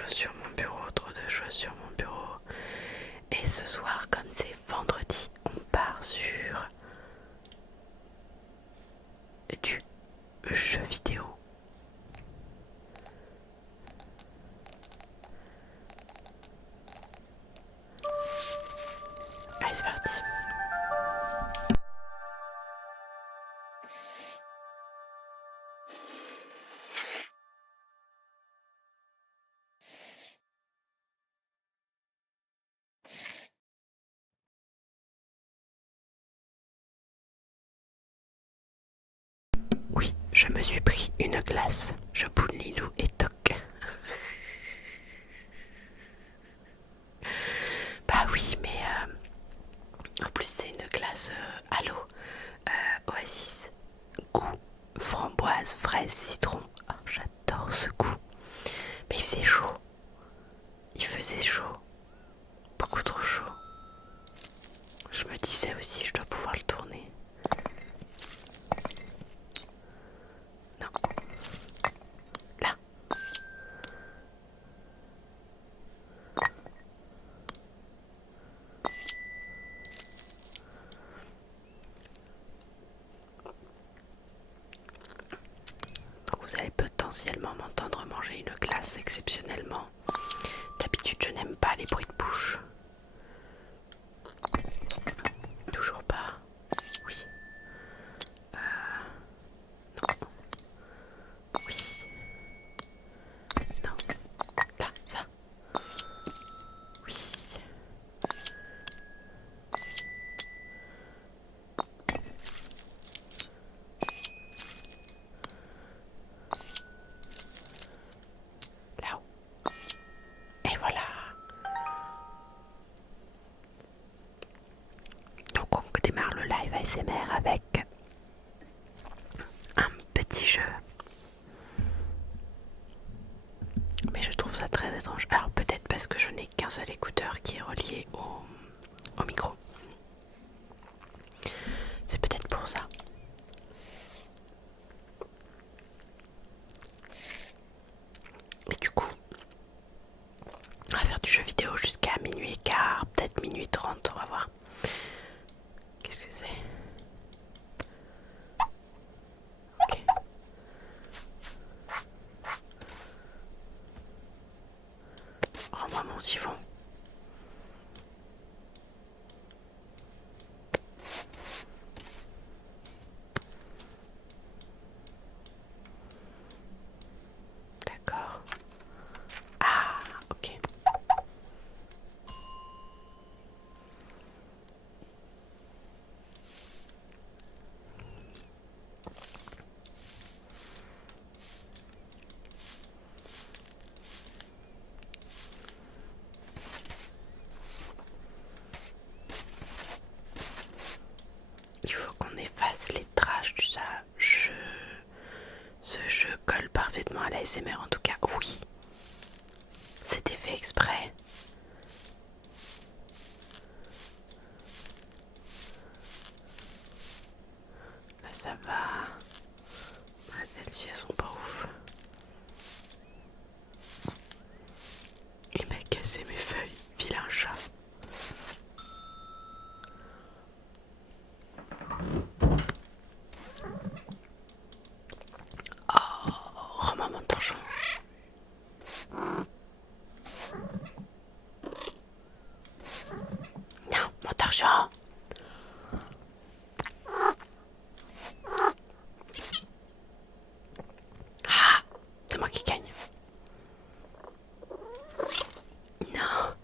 choses sur mon bureau, trop de choses sur mon bureau. Et ce soir, comme c'est vendredi, on part sur du jeu vidéo. Allez, c'est parti. Oui, je me suis pris une glace. Je boule Lilou et toc. Bah oui, mais en plus c'est une glace à l'eau. Oasis. Goût framboise, fraise, citron. Oh, j'adore ce goût. Mais il faisait chaud. Il faisait chaud. Beaucoup trop chaud. Je me disais aussi, je dois pouvoir le tourner. Non. Là. Donc vous allez potentiellement m'entendre manger une glace exceptionnellement. D'habitude, je n'aime pas les bruits de bouche. Toujours pas. Oui. Non. Oui. Non. Là, ça. Oui. Là-haut. Et voilà. Donc on démarre le live ASMR avec un petit jeu. Mais je trouve ça très étrange. Alors peut-être parce que je n'ai qu'un seul écouteur qui est relié au micro. C'est peut-être pour ça. Et du coup, on va faire du jeu vidéo jusqu'à minuit et quart, peut-être minuit 30, on va voir. Qu'est-ce que c'est? Ok. Rends-moi mon siphon. D'accord. Ah, ok. Il faut qu'on efface les traces de ça. Ce jeu colle parfaitement à la l'ASMR en tout cas. Oui, c'était fait exprès. Là ça va. Ah, celles-ci elles sont pas ouf. Il m'a cassé mes feuilles, vilain chat. Oh, rends-moi mon torchon. Non, mon torchon. Ah, c'est moi qui gagne. Non.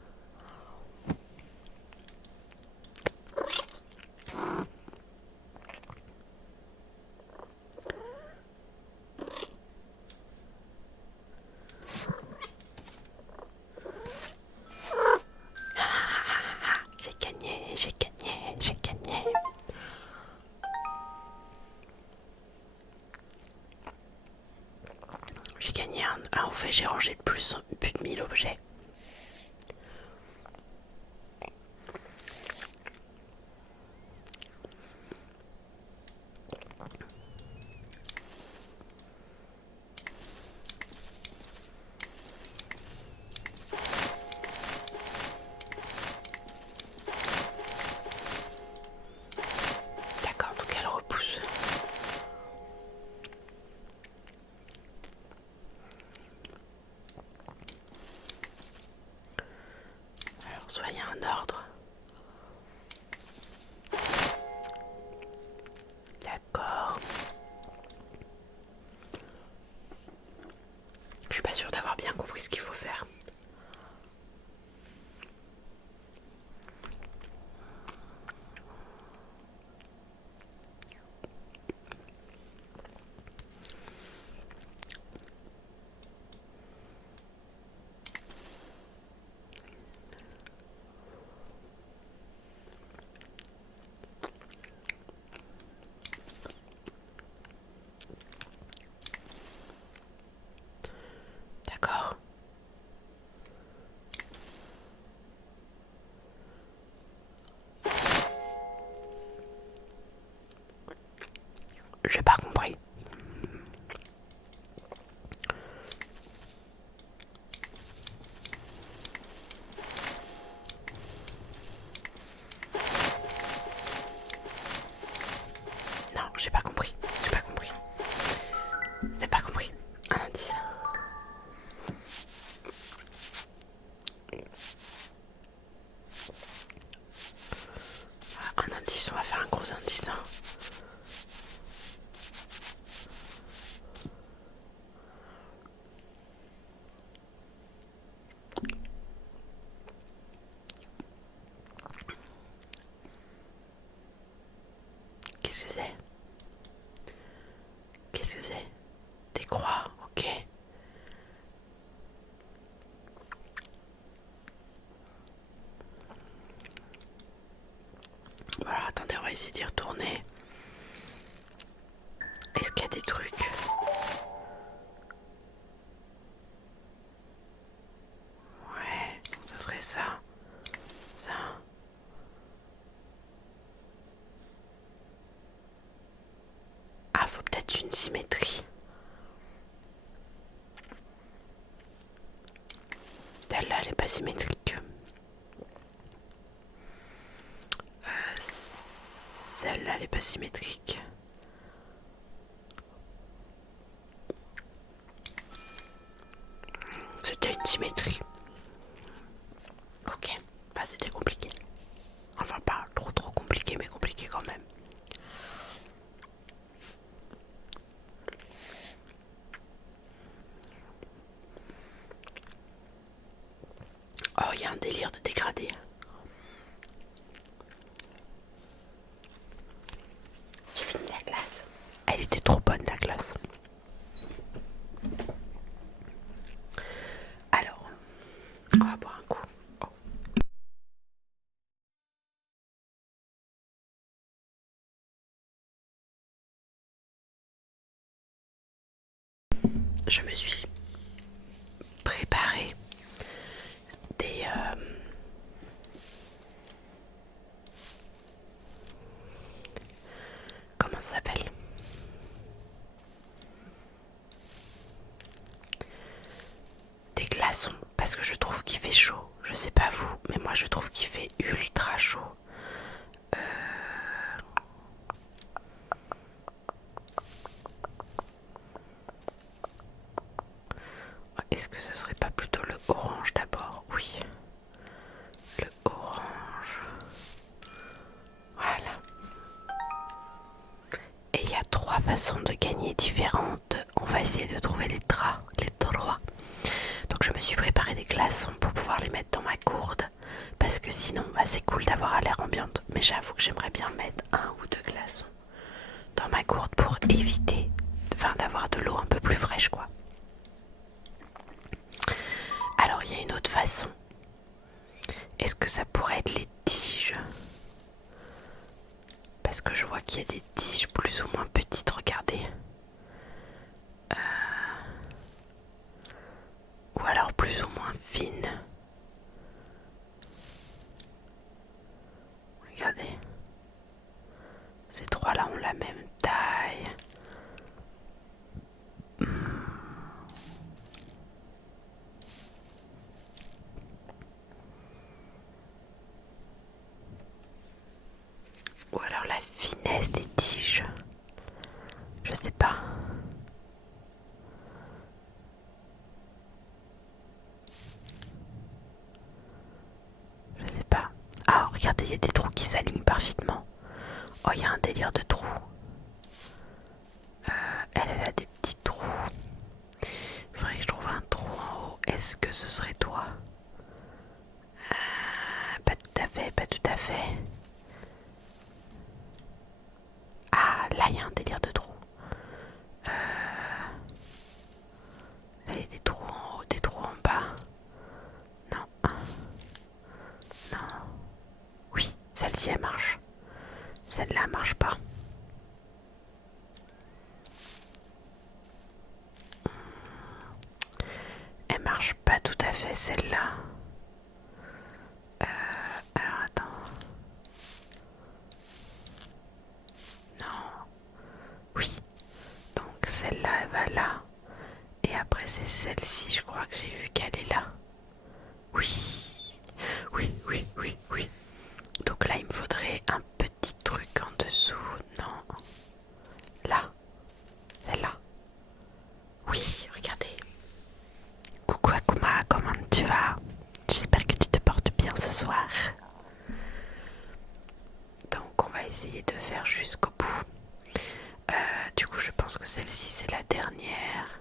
J'ai gagné, j'ai gagné, j'ai gagné. J'ai gagné en fait j'ai rangé plus de 1000 objets. essayer d'y retourner. Est-ce qu'il y a des trucs? Ouais, ça serait ça. Ça. Ah, faut peut-être une symétrie. Celle-là, elle est pas symétrique. Celle-là, elle est pas symétrique. C'était une symétrie. Ok, bah c'était compliqué. Enfin pas trop compliqué, mais compliqué quand même. Oh, il y a un délire de dégradé. J'ai fini la glace. Elle était trop bonne la glace. Alors, on va boire un coup. Oh. Je me suis préparé des comment ça s'appelle? Des glaçons, parce que je trouve qu'il fait chaud. Je sais pas vous, mais moi je trouve qu'il fait ultra chaud. Est-ce que ce serait pas plutôt le orange d'abord? Oui. Le orange. Voilà. Et il y a 3 façons de gagner différentes. On va essayer de trouver les trois. Donc je me suis préparé des glaçons pour pouvoir les mettre dans ma gourde. Parce que sinon, bah, c'est cool d'avoir à l'air ambiante. Mais j'avoue que j'aimerais bien mettre 1 ou 2 glaçons dans ma gourde pour éviter d'avoir de l'eau un peu plus fraîche, quoi. Alors il y a une autre façon. Est-ce que ça pourrait être les tiges? Parce que je vois qu'il y a des tiges plus ou moins petites, regardez. Ou alors plus ou moins fines. Regardez. Ces 3-là ont la même taille. Ou alors la finesse des tiges. Je sais pas. Je sais pas. Ah, regardez, il y a des trous qui s'alignent parfaitement. Oh, il y a un délire de trous. Elle a des petits trous. Il faudrait que je trouve un trou en haut. Est-ce que ce serait toi? Pas tout à fait, pas tout à fait. Ah, là, il y a un délire de trous. Là, il y a des trous en haut, des trous en bas. Non. Non. Oui, celle-ci, elle marche. Celle-là marche pas. Elle marche pas tout à fait, celle-là. Alors, attends. Non. Oui. Donc, celle-là, elle va là. Et après, c'est celle-ci, je crois que j'ai vu qu'elle est là. Oui. Oui, oui, oui, oui. Donc là, il me faudrait un petit truc en dessous. Non. Là. Celle-là. Oui, regardez. Coucou Akuma, comment tu vas? J'espère que tu te portes bien ce soir. Donc on va essayer de faire jusqu'au bout. Du coup je pense que celle-ci c'est la dernière.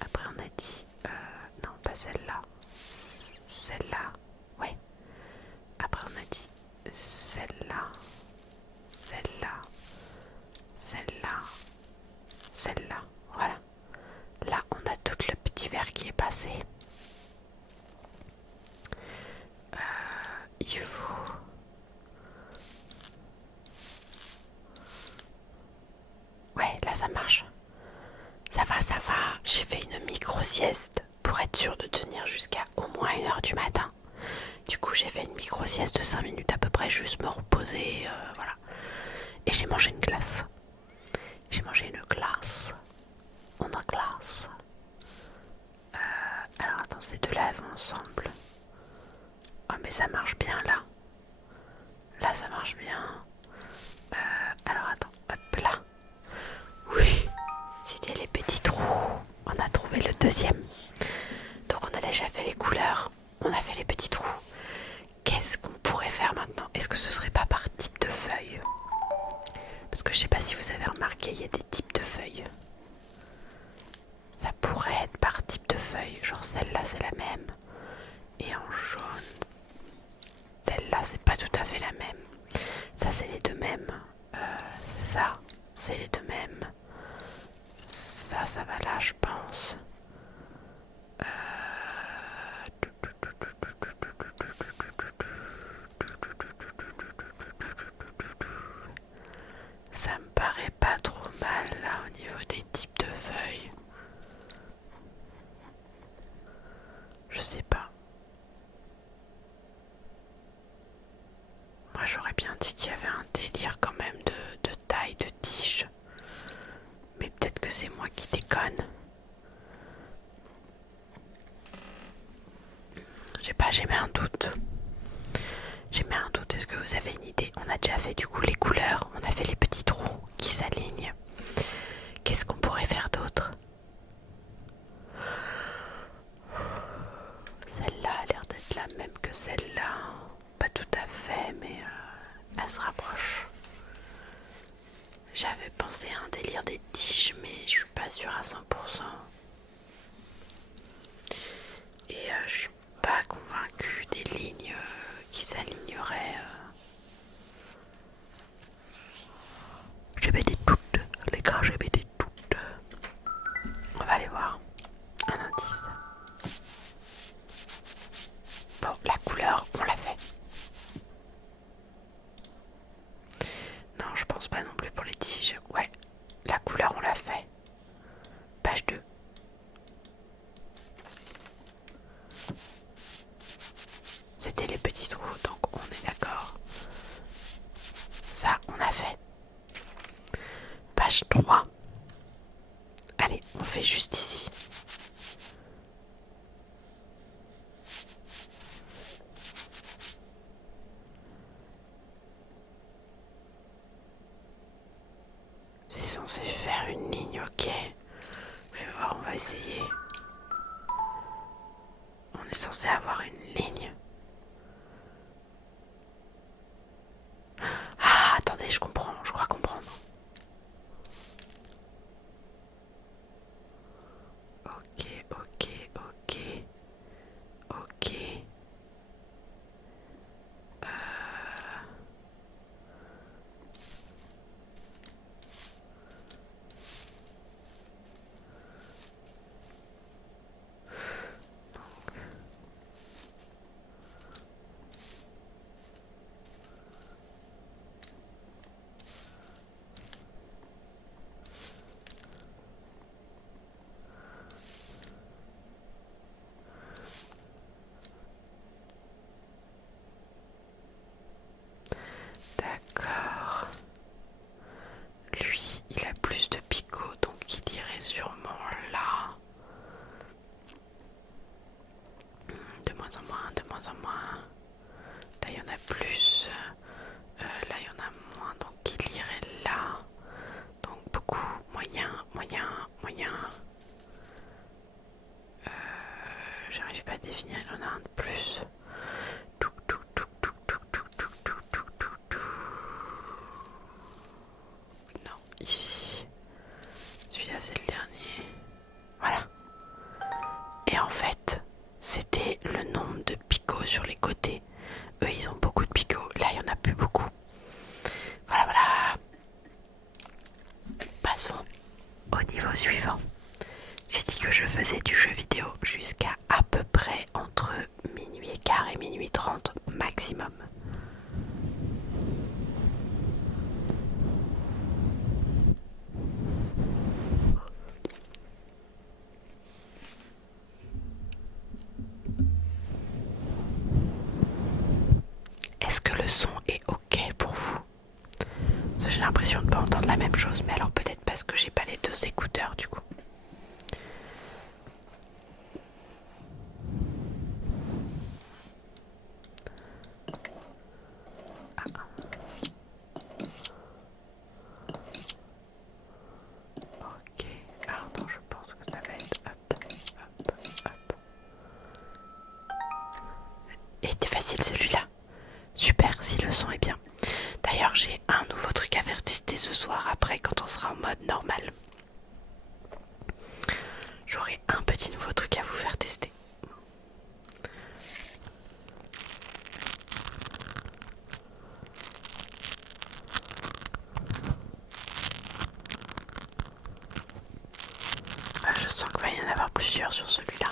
Après on a dit... non pas celle-là. Celle-là. Ouais. Après on a dit celle-là. Celle-là. Celle-là. Celle-là. Voilà. Là on a tout le petit verre qui est passé. Il faut jusqu'à au moins 1h du matin. Du coup j'ai fait une micro-sieste de 5 minutes à peu près, juste me reposer, voilà. Et j'ai mangé une glace. J'ai mangé une glace. On a glace. Alors attends, ces deux-là vont ensemble. Oh mais ça marche bien là. Là ça marche bien. Alors attends, hop là. Oui, c'était les petits trous. On a trouvé le deuxième. Donc on a déjà fait les couleurs. On a fait les petits trous. Qu'est-ce qu'on pourrait faire maintenant? Est-ce que ce serait pas par type de feuille? Parce que je sais pas si vous avez remarqué, il y a des types de feuilles. Ça pourrait être par type de feuille. Genre celle-là c'est la même. Et en jaune, celle-là c'est pas tout à fait la même. Ça c'est les deux mêmes. Ça c'est les deux mêmes. Ça va là je pense. Ça me paraît pas trop mal là au niveau des types de feuilles. Je sais pas. Moi j'aurais bien dit qu'il y avait un délire quand même de taille de tige. Mais peut-être que c'est moi qui déconne. Je sais pas, j'ai mis un doute. J'ai mis un doute, est-ce que vous avez une idée? On a déjà fait du coup les couleurs, on a fait les petits trous qui s'alignent. Qu'est-ce qu'on pourrait faire d'autre? Celle-là a l'air d'être la même que celle-là. Pas tout à fait, mais elle se rapproche. J'avais pensé à un délire des tiges, mais je suis pas sûre à 100%. Et je suis pas convaincue des lignes qui s'aligneraient. J'avais des doutes, les gars, j'avais des doutes. On va aller voir. Un indice. Bon, la couleur, on l'a fait. Non, je pense pas non plus pour les tiges. Ouais, la couleur, on l'a fait. Page 2. C'était les petits trous, donc on est d'accord. Ça, on a fait. Page 3. Allez, on fait juste ici. C'est censé faire une ligne, ok. Je vais voir, on va essayer. On est censé avoir une ligne. Ah, attendez, je comprends, je crois comprendre. Ok, ok, ok. Ok. D'accord. Lui, il a plus de picots, donc il irait sûrement là. De moins en moins, de moins en moins. Là, il y en a plus. Là, il y en a moins, donc il irait là. Donc beaucoup, moyen, moyen, moyen. J'arrive pas à définir, il y en a un de plus. Non, ici. Celui-là, c'est le dernier. Voilà. Et en fait, c'était le nombre de picots sur les côtés. Eux, ils ont beaucoup de picots. Là, il n'y en a plus beaucoup. Voilà, voilà. Passons au niveau suivant. J'ai dit que je faisais du jeu vidéo jusqu'à à peu près entre minuit et quart et minuit 30 maximum. même chose, mais alors peut-être parce que j'ai pas les deux écouteurs du coup. Ok, alors non, je pense que ça va être hop, hop, hop. Et c'était facile celui-là. Super, si le son est bien. D'ailleurs, j'ai un nouveau truc à faire tester ce soir après quand on sera en mode normal. J'aurai un petit nouveau truc à vous faire tester. Je sens qu'il va y en avoir plusieurs sur celui-là.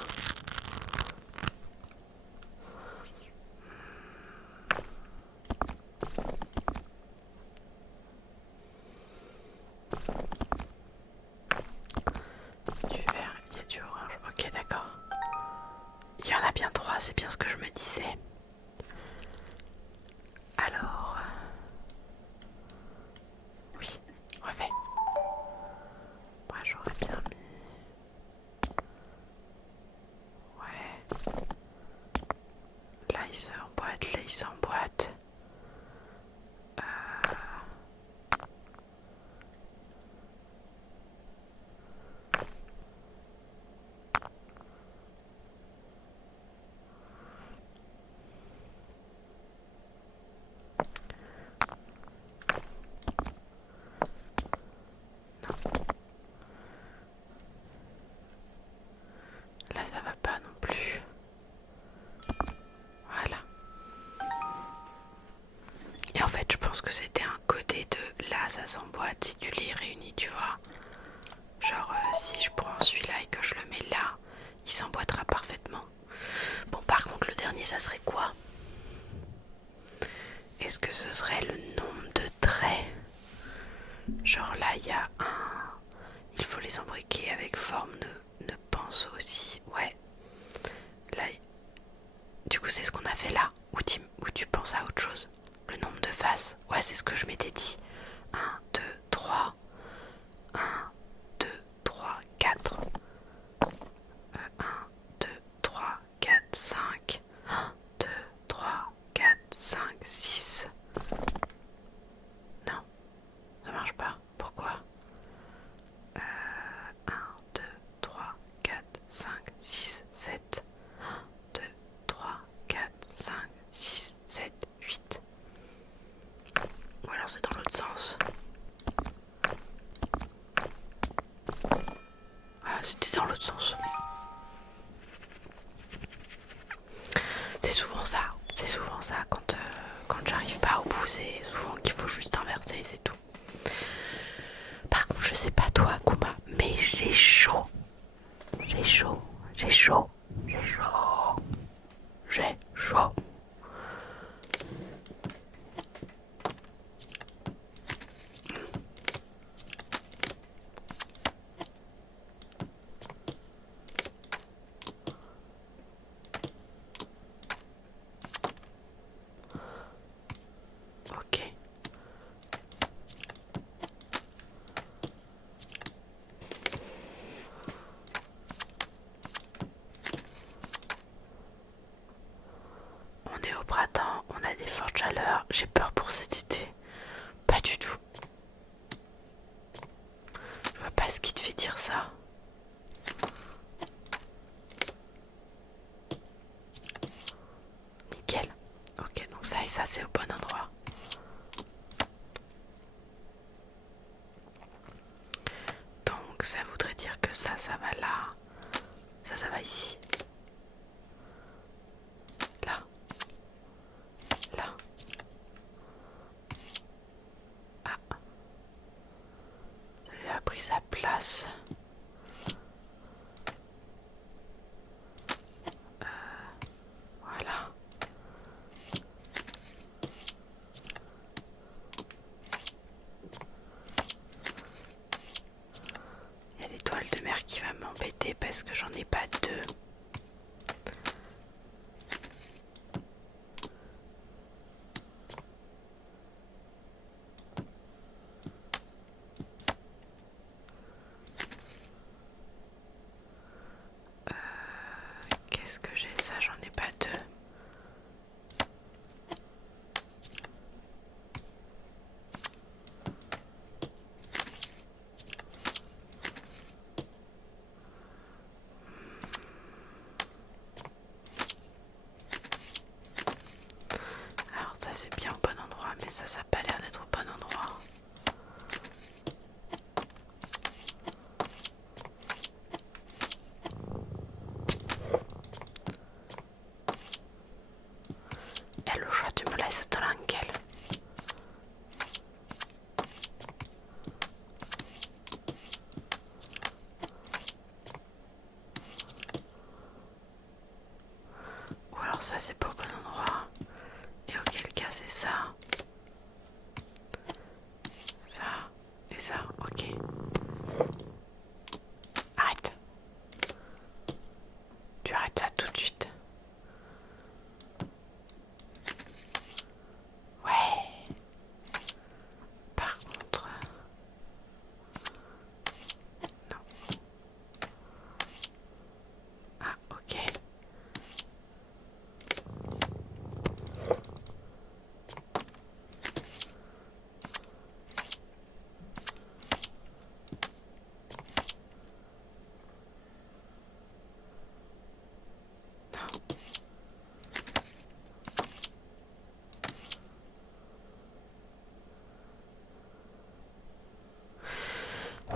Du vert, il y a du orange. Ok, d'accord. Il y en a bien trois, c'est bien ce que je me disais. Alors... oui, refait. Moi j'aurais bien mis... ouais. Laser en boîte, laser en boîte. Là ça va pas non plus. Voilà. Et en fait je pense que c'était un côté de là ça s'emboîte si tu les réunis, tu vois. Genre si je prends celui-là et que je le mets là, il s'emboîtera parfaitement. Bon par contre le dernier ça serait quoi? Est-ce que ce serait le nombre de traits? Genre là il y a un... il faut les embriquer avec forme de pinceau aussi. Ouais. Là, du coup c'est ce qu'on a fait là. Ou tu penses à autre chose? Le nombre de faces? Ouais c'est ce que je m'étais dit. 1, 2, 3. 1, 2, 3, 4. 1, 2, 3, 4, 5. 1, 2, 3, 4, 5, 6. Non, ça marche pas. Pourquoi? 1, 2, 3, 4, 5, 6, 7. 1, 2, 3, 4, 5, 6, 7, 8. Ou alors c'est dans l'autre sens. Ah, c'était dans l'autre sens. C'est souvent ça quand j'arrive pas au bout, c'est souvent qu'il faut juste inverser, c'est tout. Par contre, je sais pas toi, Kuma, mais j'ai chaud. J'ai chaud, j'ai chaud, j'ai chaud, j'ai chaud. Ok. On est au printemps, on a des fortes chaleurs, j'ai peur pour cet été. Pas du tout. Je vois pas ce qui te fait dire ça. Nickel. Ok, donc ça et ça c'est au bon endroit. Donc ça voudrait dire que ça va là. Ça va ici. Là. Là. Ah. Ça lui a pris sa place. Voilà. Il y a l'étoile de mer qui va m'embêter parce que j'en ai pas deux. ça c'est pas au bon endroit. Et auquel cas c'est ça. Ça et ça, ok. Arrête. Tu arrêtes ça tout de suite. Ouais. Par contre... Non. Ah, ok.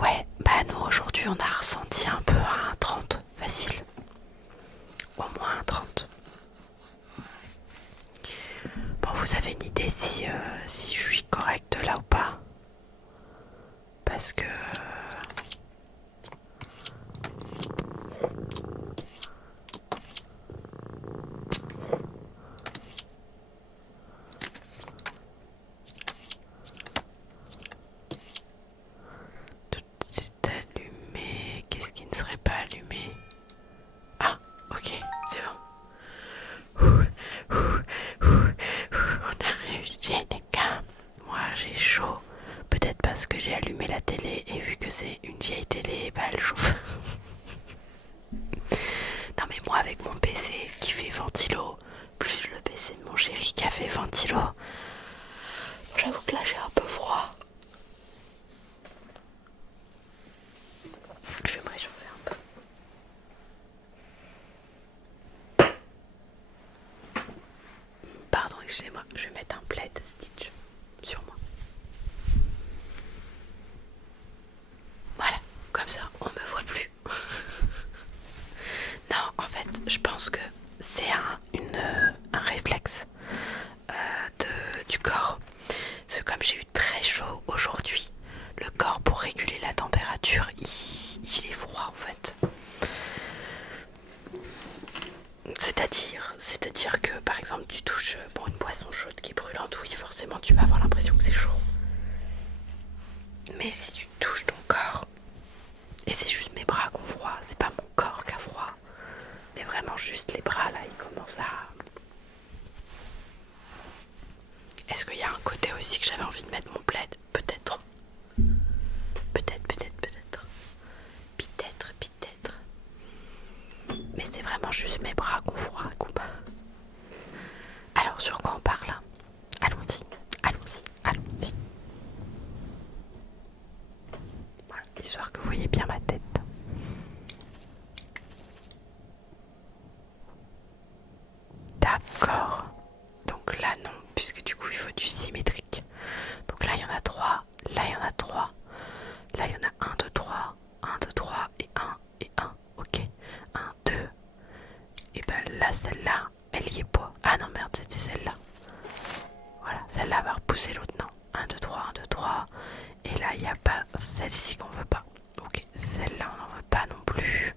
Ouais, bah nous aujourd'hui on a ressenti un peu un 30, facile. Au moins un 30. Bon, vous avez une idée si je suis correcte là ou pas? Parce que... Tout est allumé. Qu'est-ce qui ne serait pas allumé? Ah, ok, c'est bon. On a réussi les gars. Moi j'ai chaud. Peut-être parce que j'ai allumé la télé et vu que c'est une vieille télé, bah elle chauffe. Non mais moi avec mon PC qui fait ventilo, plus le PC de mon chéri qui a fait ventilo, j'avoue que là j'ai un peu froid. Je vais me réchauffer un peu. Pardon, excusez-moi, je vais mettre un plaid Stitch sur moi. Voilà, comme ça on me voit plus. Non, en fait, je pense que c'est un réflexe du corps. Parce que comme j'ai eu très chaud aujourd'hui, le corps pour réguler la température, il est froid en fait. C'est-à-dire que par exemple tu touches une boisson chaude qui est brûlante, oui forcément tu vas avoir l'impression que c'est chaud. Mais si tu touches ton corps, et c'est juste mes bras qui ont froid, c'est pas mon corps qui a froid, mais vraiment juste les bras là, ils commencent à... Est-ce qu'il y a un côté aussi que j'avais envie de mettre mon plaid? Peut-être. Peut-être. Mais c'est vraiment juste mes bras qu'on froid, quoi. Alors, sur quoi on parle là? Allons-y. Voilà, histoire que vous voyez bien ma tête. D'accord. Donc là, non, puisque du coup, il faut du symétrique. Donc là, il y en a 3. Là, il y en a 3. Là, il y en a 1, 2, 3. 1, 2, 3 et 1 et 1. Ok. 1, 2. Et ben là, celle-là, elle y est pas. Ah non, merde, c'était celle-là. Voilà, celle-là va repousser l'autre. Non. 1, 2, 3, 1, 2, 3. Et là, il n'y a pas celle-ci qu'on veut pas. Ok, celle-là, on n'en veut pas non plus.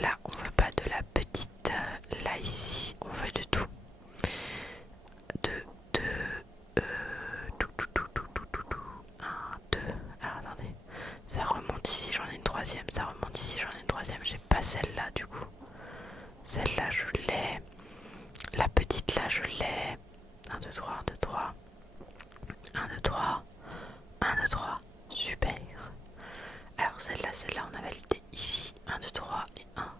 Là, on veut pas de la petite. Là, ici, on veut de tout. Un, deux. Alors, attendez. Ça remonte ici, j'en ai une troisième. Ça remonte ici, j'en ai une troisième. J'ai pas celle-là, du coup. Celle-là, je l'ai. La petite, là, je l'ai. 1, 2, 3, 1, 2, 3. 1, 2, 3. 1, 2, 3. Super. Alors, celle-là, on a validé ici. 1, 2, 3 et 1.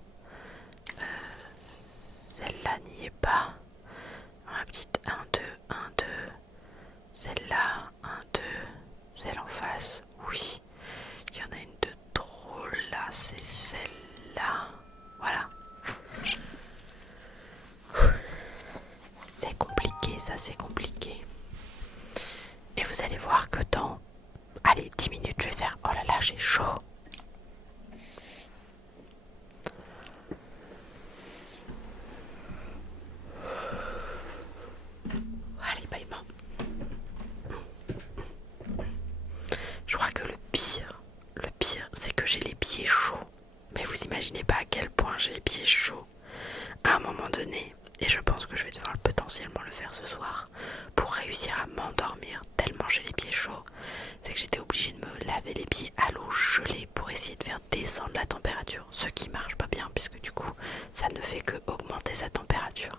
Celle-là n'y est pas. La petite 1, 2, 1, 2. Celle-là, 1, 2. Celle en face, oui. Il y en a une de trop là, c'est celle-là. Voilà. C'est compliqué, ça c'est compliqué. Et vous allez voir que dans, allez, 10 minutes, je vais faire, oh là là, j'ai chaud. Allez, bye bye. Je crois que le pire, c'est que j'ai les pieds chauds. Mais vous imaginez pas à quel point j'ai les pieds chauds. À un moment donné, Et je pense que je vais devoir potentiellement le faire ce soir pour réussir à m'endormir tellement j'ai les pieds chauds. C'est que j'étais obligée de me laver les pieds à l'eau gelée pour essayer de faire descendre la température. Ce qui marche pas bien puisque du coup ça ne fait que augmenter sa température.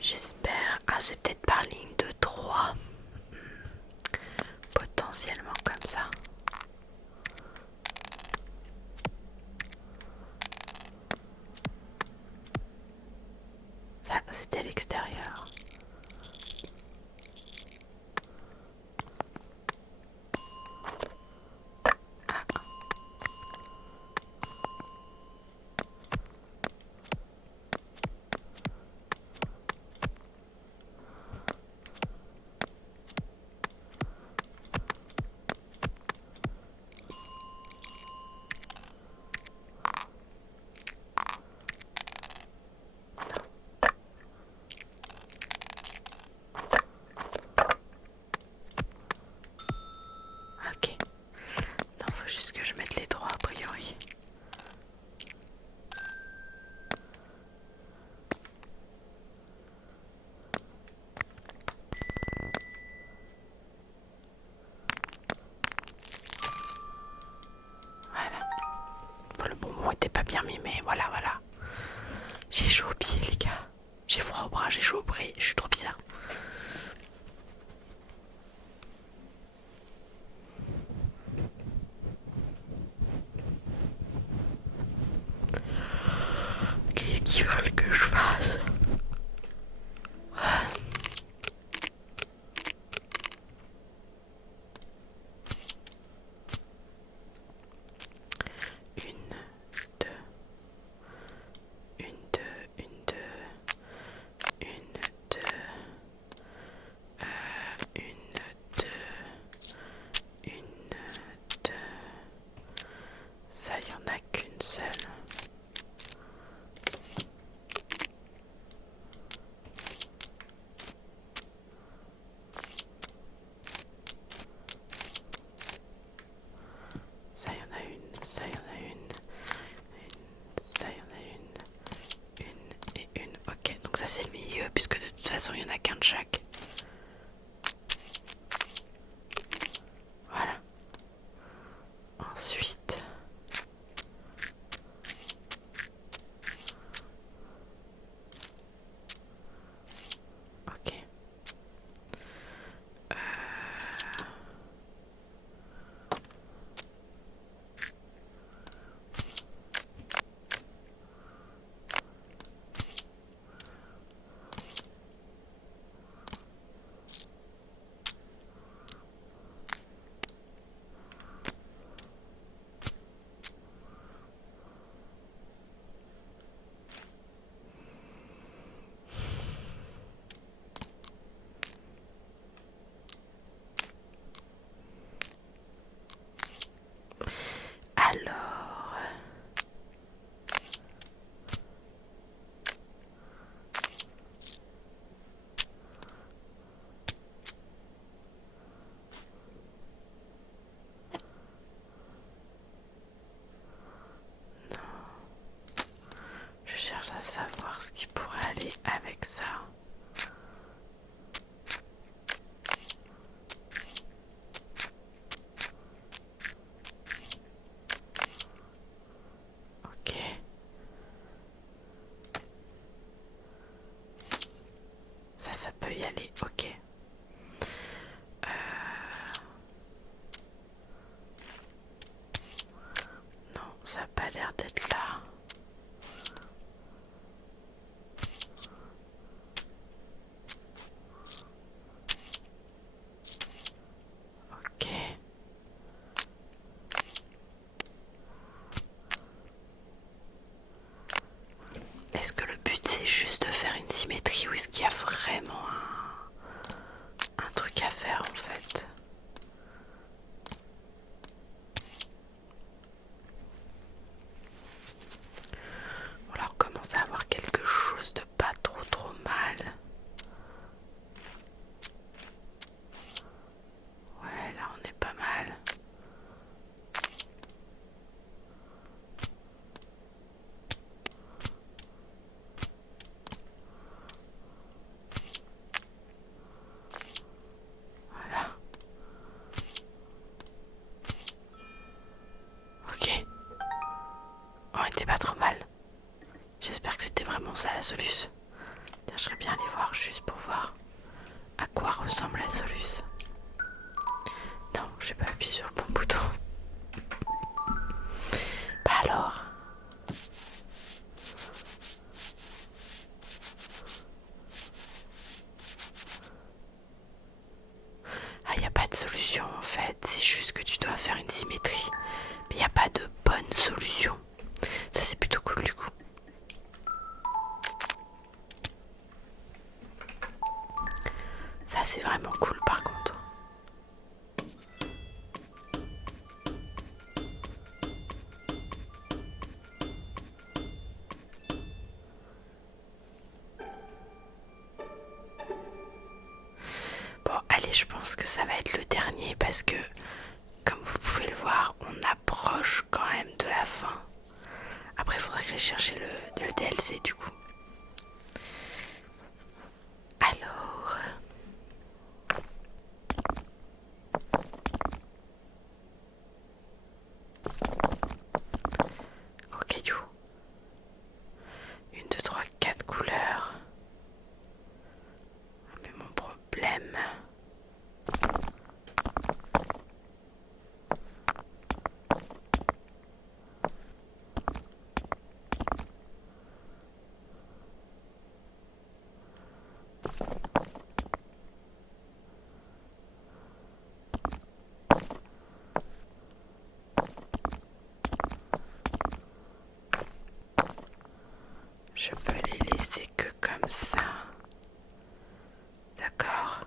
J'espère. Ah, c'est peut-être par ligne de 3. Potentiellement comme ça. Ça, c'était l'extérieur. Ok. Non, faut juste que je mette les droits a priori. Voilà. Bon, le bonbon était pas bien mis, mais voilà, voilà. J'ai chaud aux pieds, les gars. J'ai froid au bras, j'ai chaud au bras. Je suis trop bizarre. Qu'est-ce qu'ils veulent que je fasse? Une, deux, une, deux, une, deux, une, deux, une, deux, une, deux. Ça, y en a qu'une seule. Ça, y en a une, ça, y en a une, ça, y en a une et une. Ok, donc ça c'est le milieu, puisque de toute façon, il y en a qu'un de chaque. Voilà. Ensuite, ok. Alors, je cherche à savoir ce qui pourrait aller avec ça. Ok. Ça peut y aller. Ok. Non, ça n'a pas l'air d'être là. Ok. Est-ce que le but c'est juste de faire une symétrie ou est-ce qu'il y a vraiment un truc à faire en fait? Bon, alors on commence à avoir quelque chose de pas trop mal. Ouais, là on est pas mal. Voilà. Ok. On était pas trop mal. J'espère que c'était vraiment ça la soluce. Tiens, je serais bien aller voir juste pour voir à quoi ressemble la soluce. Non, j'ai pas appuyé sur le bon bouton. Bah alors. Ah, y a pas de solution en fait. C'est juste que tu dois faire une symétrie. Mais y a pas de bonne solution. Ça c'est plutôt cool du coup. Ça c'est vraiment cool par contre. Bon, allez, je pense que ça va être le dernier parce que, comme vous pouvez le voir, on approche quand même de la fin. Après, il faudrait que j'aille chercher le DLC du coup. Alors, gros caillou. 1, 2, 3, 4 couleurs. Mais mon problème... Je peux les laisser que comme ça. D'accord.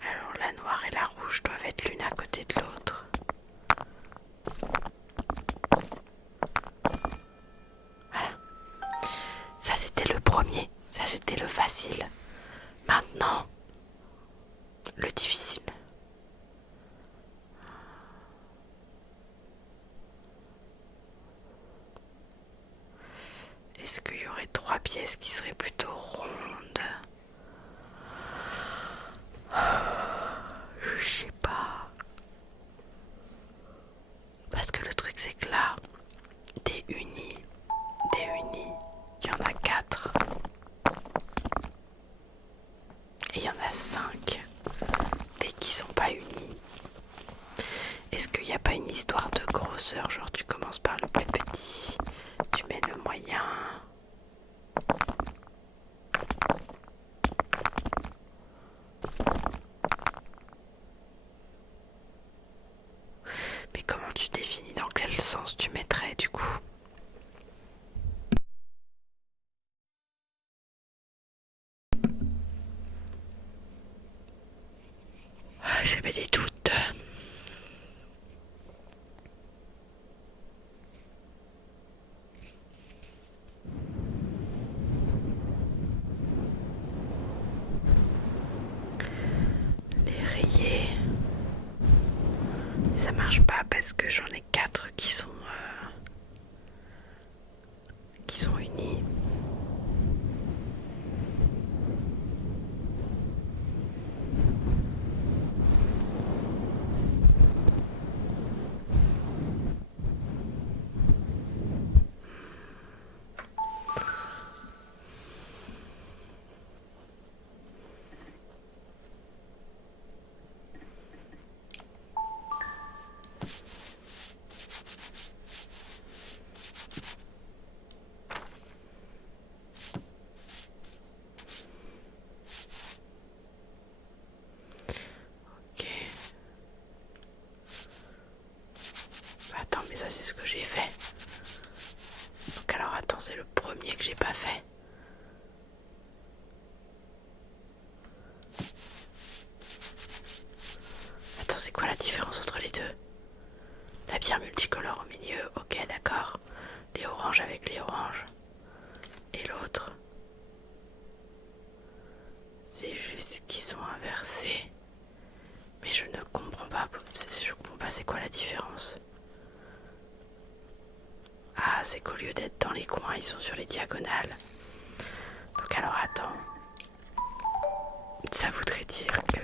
Alors la noire et la rouge doivent être l'une à côté de l'autre. Voilà. Ça c'était le premier. Ça c'était le facile. Maintenant, le difficile. Est-ce qu'il y aurait 3 pièces qui seraient plutôt rondes? Je sais pas. Parce que le truc c'est que là, des unis, il y en a 4. Et il y en a 5. Des qui sont pas unis. Est-ce qu'il n'y a pas une histoire de grosseur? Genre tu commences par le plus petit, tu mets le moyen. Mais comment tu définis dans quel sens tu mettrais du coup? J'avais des doutes. Les rayés. Ça marche pas parce que j'en ai 4 qui sont unis. fait. Donc alors attends, c'est le premier que j'ai pas fait. Attends, c'est quoi la différence entre les deux? La bière multicolore au milieu, ok d'accord. Les oranges avec les oranges. Et l'autre, c'est juste qu'ils sont inversés. Mais je ne comprends pas. Je comprends pas c'est quoi la différence. Ah, c'est qu'au lieu d'être dans les coins, ils sont sur les diagonales. Donc alors attends. Ça voudrait dire que...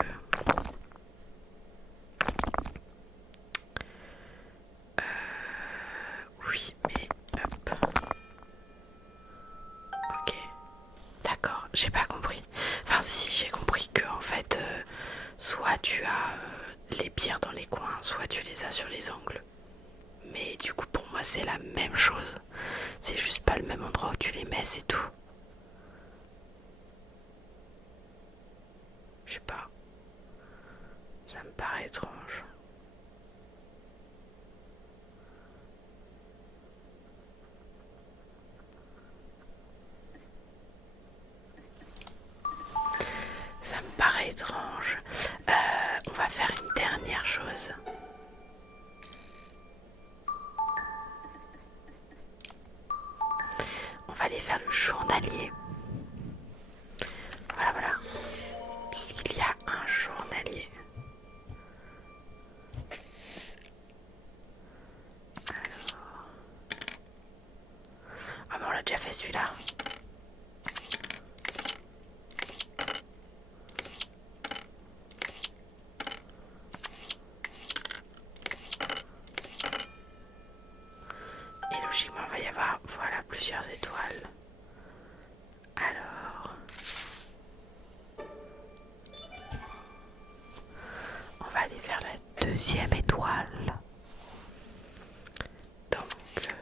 Oui, mais... Hop. Ok. D'accord, j'ai pas compris. Enfin si, j'ai compris que en fait, soit tu as les pierres dans les coins, soit tu les as sur les angles. Mais du coup pour moi c'est la même chose. C'est juste pas le même endroit où tu les mets, c'est tout. Je sais pas. Ça me paraît étrange. Ça me paraît étrange. On va faire une dernière chose. On va aller faire le journalier. Voilà, voilà. Puisqu'il y a un journalier. Alors... Ah mais on l'a déjà fait celui-là. Et logiquement il va y avoir, voilà, plusieurs étoiles. Alors... On va aller vers la deuxième étoile. Donc...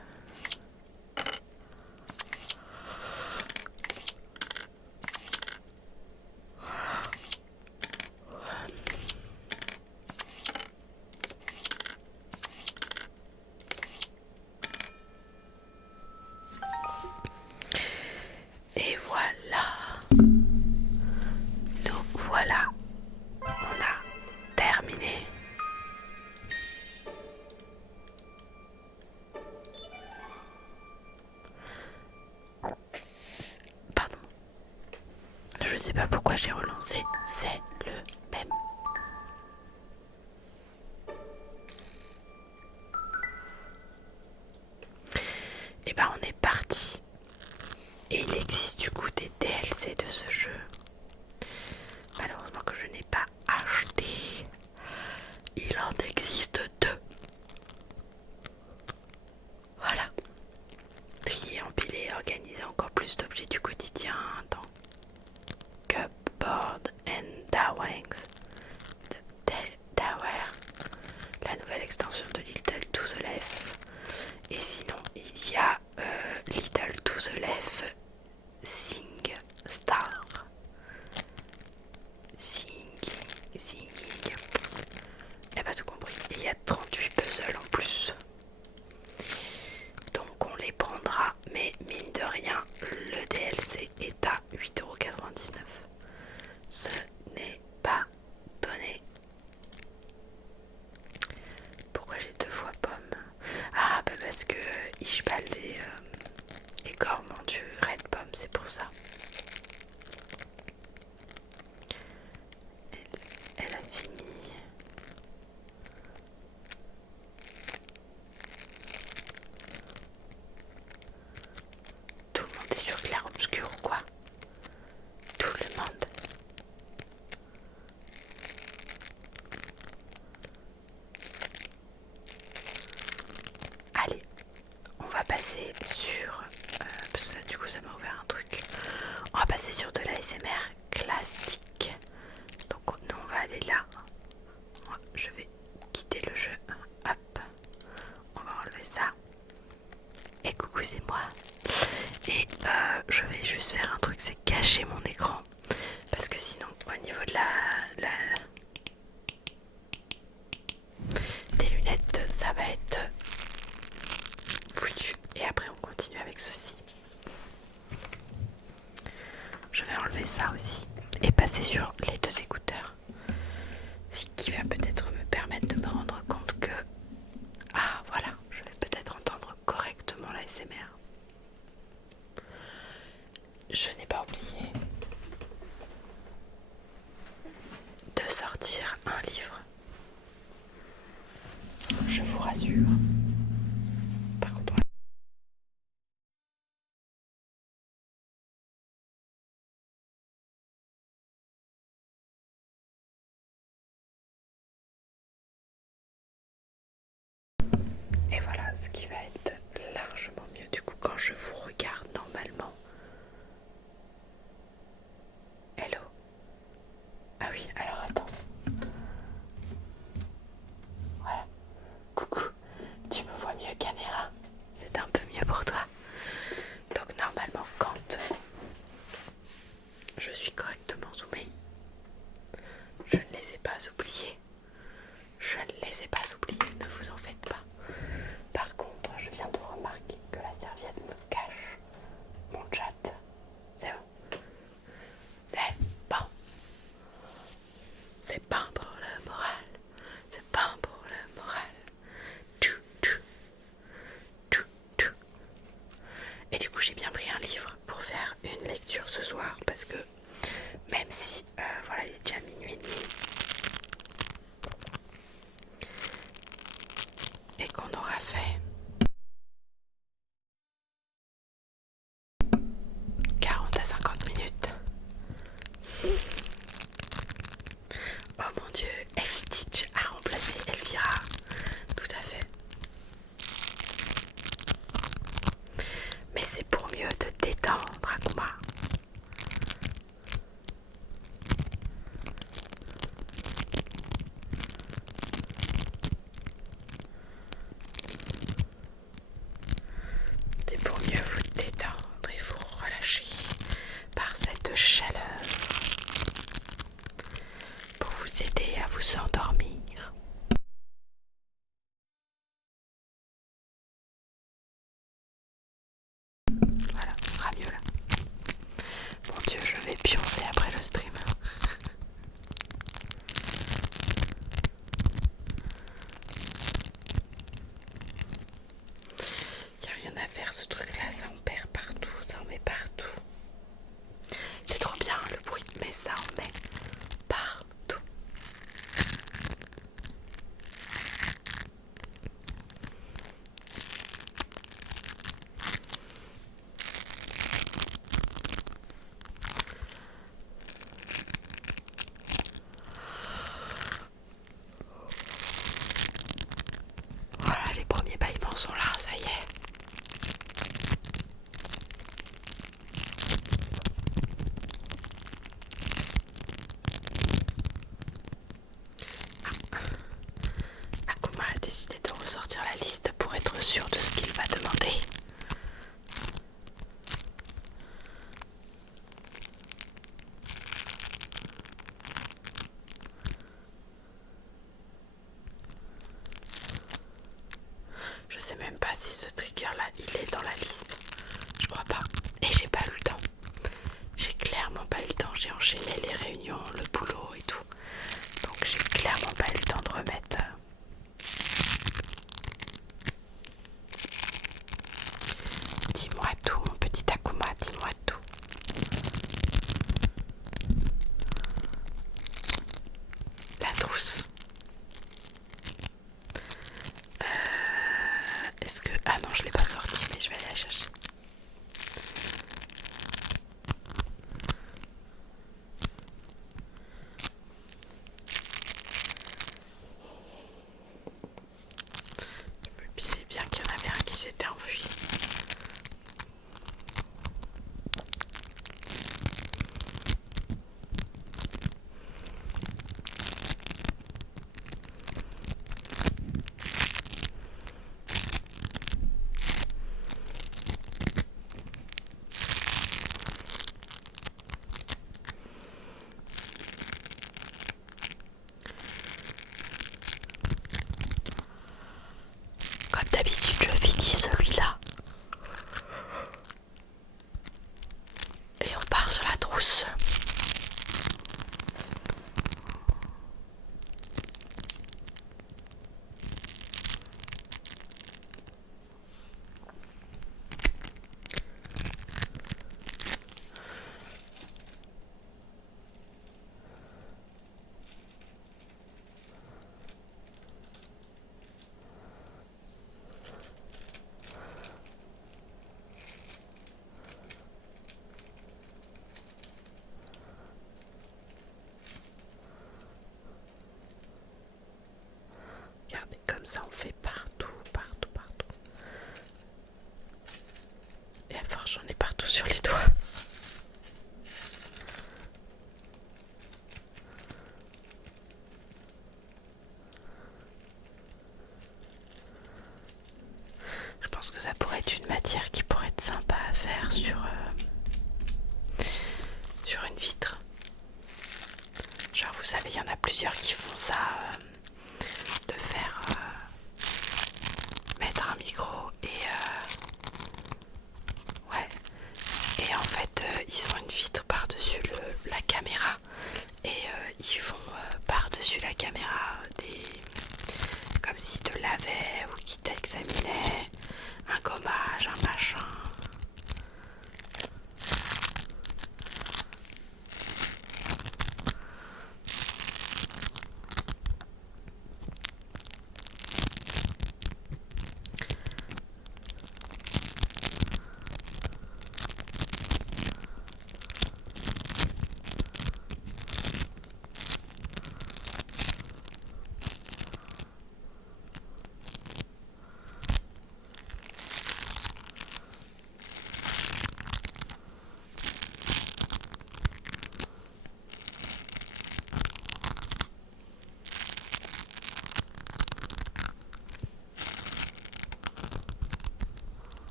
Et voilà. Nous voilà. On a terminé. Pardon. Je sais pas pourquoi j'ai relancé. C'est le même. Et ben on est parti. Et il existe du coup des DLC de ce jeu. Malheureusement que je n'ai pas acheté. Il en existe 2. Voilà. Trier, empiler, organiser encore plus d'objets du quotidien dans Cupboard and Drawings. Tower. La nouvelle extension de Little to the Left. Et sinon, il y a Little to the Left Sing Star. Singing. J'ai pas tout compris. Il y a 38 puzzles en plus. Donc on les prendra, mais mine de rien, le DLC est à 8,99 €. Ce n'est pas donné. Pourquoi j'ai 2 fois pomme? Ah bah parce que Ishbal est gourmand du Red Pomme, c'est pour ça. Elle a fini. Tout le monde est sur clair obscur ou quoi? Tout le monde. Allez, on va passer sur... parce que du coup ça m'a ouvert un truc. On va passer sur de l'ASMR classique. Donc nous on va aller là. Moi, je vais quitter le jeu. Hop. On va enlever ça. Et coucou, c'est moi. Et je vais juste faire un truc, c'est cacher mon écran. Parce que sinon, au niveau de des lunettes, ça va être continuer avec ceci. Je vais enlever ça aussi et passer sur les deux écouteurs. Ce qui va peut-être me permettre de me rendre compte que... Ah voilà, je vais peut-être entendre correctement la l'ASMR. Je n'ai pas oublié de sortir un livre. Je vous rassure. Par contre, et voilà, ce qui va être largement mieux du coup quand je vous regarde normalement. Hello. Ah oui, alors attends. Voilà. Coucou. Tu me vois mieux caméra? C'est un peu mieux pour toi. Donc normalement quand je suis correctement zoomée, je ne les ai pas oubliés. Je ne les ai pas oubliés, ne vous en faites pas. Par contre, je viens de remarquer que la serviette me cache mon chat. C'est bon. C'est bon. C'est bon pour le moral. C'est bon pour le moral. Tout, tout, tout, tout. Et du coup, j'ai bien pris un livre pour faire une lecture ce soir parce que même si, voilà, il est déjà minuit et demi et qu'on aura fait 40 à 50 minutes. Oh mon dieu, Elf-Stitch a remplacé Elvira. Tout à fait. Mais c'est pour mieux te détendre, Akuma. C'est pour mieux vous détendre et vous relâcher par cette chaleur pour vous aider à vous endormir. Voilà, ce sera mieux là. Mon dieu, je vais pioncer après le stream. Y a rien à faire, ce truc là, ça en perd partout, ça en met partout. C'est trop bien le bruit, mais ça en met partout. Voilà, les premiers bâillements sont là, ça y est. pourrait être une matière qui pourrait être sympa à faire sur une vitre. Genre vous savez, il y en a plusieurs qui font ça, de faire mettre un micro et ouais. Et en fait ils ont une vitre par-dessus la caméra et ils font par-dessus la caméra comme s'ils te lavaient ou qu'ils t'examinaient, un gommage, un machin.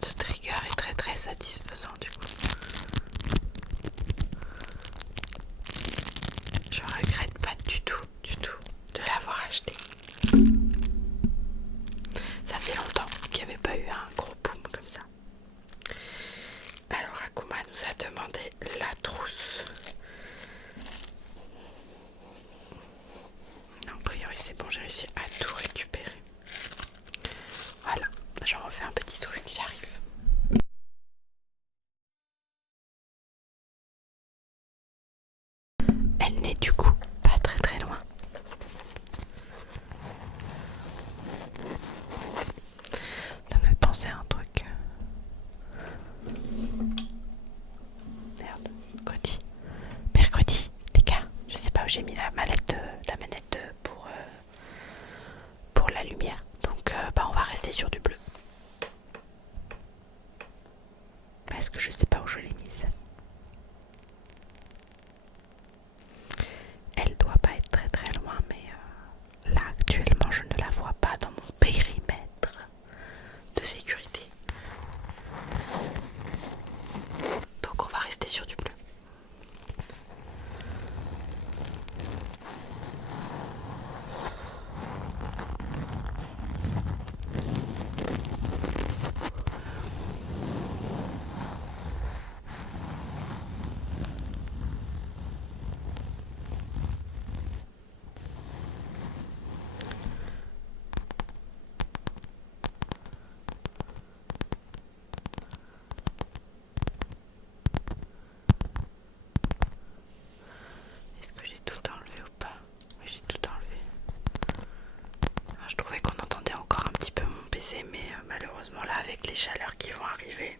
Ce trigger est très très satisfaisant du coup. Je regrette pas du tout de l'avoir acheté. Ça faisait longtemps qu'il n'y avait pas eu un gros boom comme ça. Alors Akuma nous a demandé la trousse. Non, a priori c'est bon, j'ai réussi à tout récupérer. Voilà, j'en refais un petit truc, j'arrive. Elle n'est du coup pas très très loin. Ça me fait penser à un truc. Merde, mercredi, les gars, je sais pas où j'ai mis la manette pour la lumière. Donc on va rester sur du bleu. Parce que je sais pas où je l'ai mise. Elle doit pas être très très loin, mais là actuellement je ne la vois pas dans mon périmètre de sécurité. Donc on va rester sur du bleu. Est-ce que j'ai tout enlevé ou pas? Oui, j'ai tout enlevé. Je trouvais qu'on entendait encore un petit peu mon PC, mais malheureusement là avec les chaleurs qui vont arriver,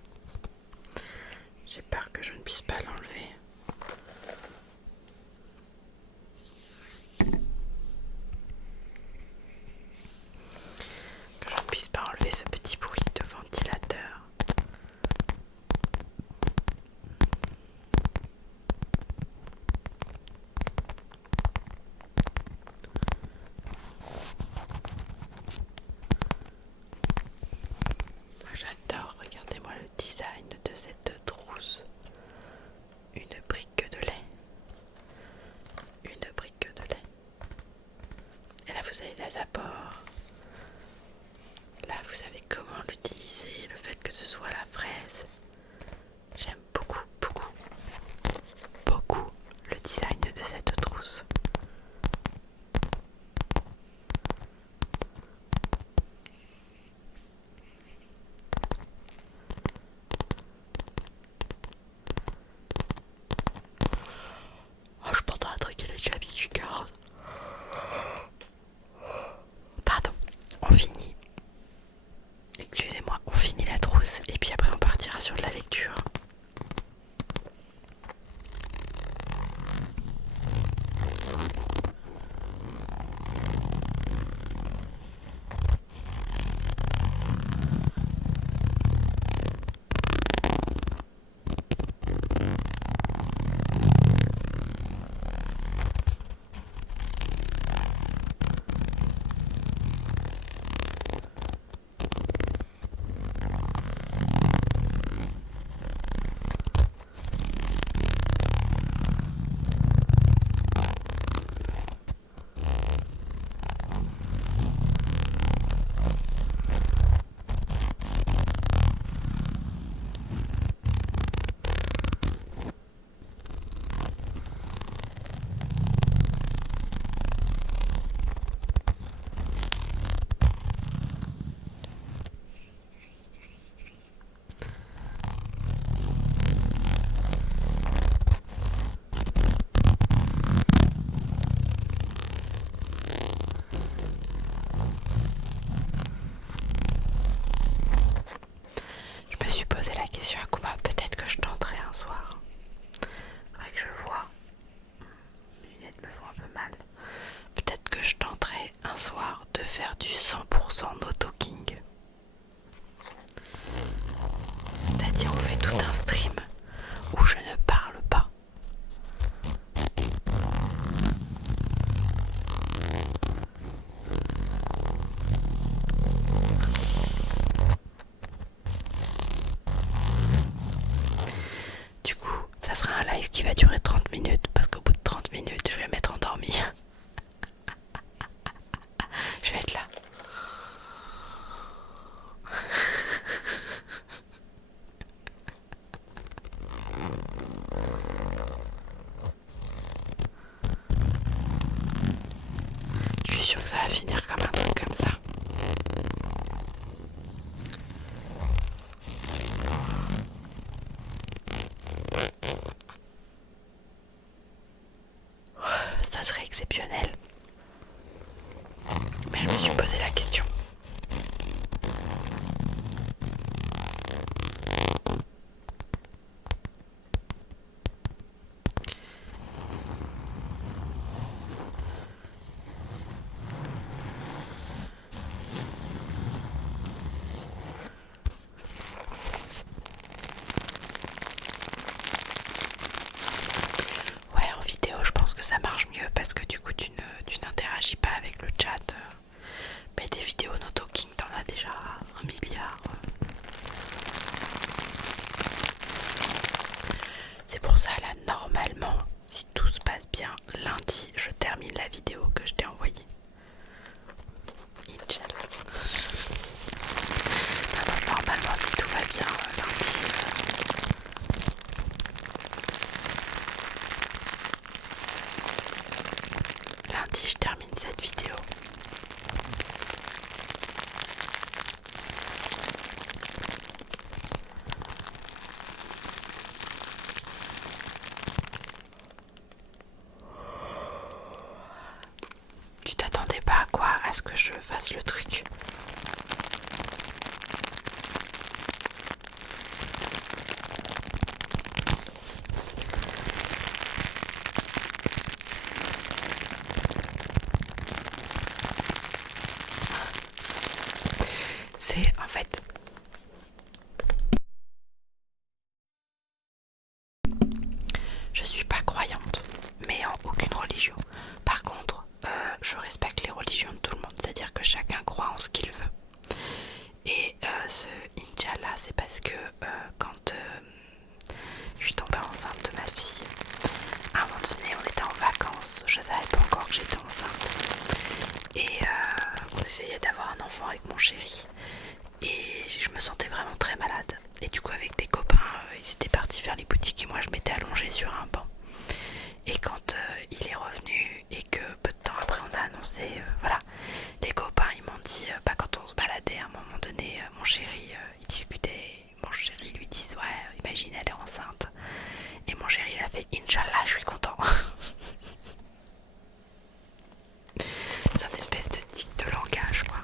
j'ai peur que je ne puisse pas l'enlever. Que je ne puisse pas enlever ce petit bruit de ventilateur. J'adore, regardez-moi le design de cette trousse. Une brique de lait. Une brique de lait. Et là vous avez les apports. Là vous savez comment l'utiliser, le fait que ce soit la fraise. J'aime beaucoup, beaucoup, beaucoup le design de cette trousse. Oh, je pense à un truc, il est déjà mis du 40. sûre que ça va finir comme un truc comme ça. Ça serait exceptionnel. Mais je me suis posé la question. Ouais, en vidéo, je pense que ça marche mieux parce que du coup, tu n'interagis pas avec le chat. Mais des vidéos no talking, t'en as déjà un milliard. C'est pour ça, là, normalement, si tout se passe bien, lundi, je termine la vidéo que je t'ai envoyée. Inch'Allah. Normalement, si tout va bien, lundi, je termine cette vidéo. Tu t'attendais pas à quoi? À ce que je fasse le truc? C'est en fait... Je suis pas croyante, mais en aucune religion. Par contre, je respecte les religions de tout le monde, c'est-à-dire que chacun croit en ce qu'il veut. Et ce Inch'Allah, c'est parce que quand je suis tombée enceinte de ma fille, à un moment donné, on était en vacances, je savais pas encore que j'étais enceinte. Et on essayait d'avoir un enfant avec mon chéri. Et je me sentais vraiment très malade. Et du coup, avec des copains, ils étaient partis faire les boutiques et moi je m'étais allongée sur un banc. Et quand il est revenu et que peu de temps après on a annoncé, voilà, les copains ils m'ont dit, quand on se baladait à un moment donné, mon chéri, il discutait, mon chéri lui dit ouais, imagine elle est enceinte. Et mon chéri il a fait Inch'Allah, je suis content. C'est une espèce de tic de langage quoi.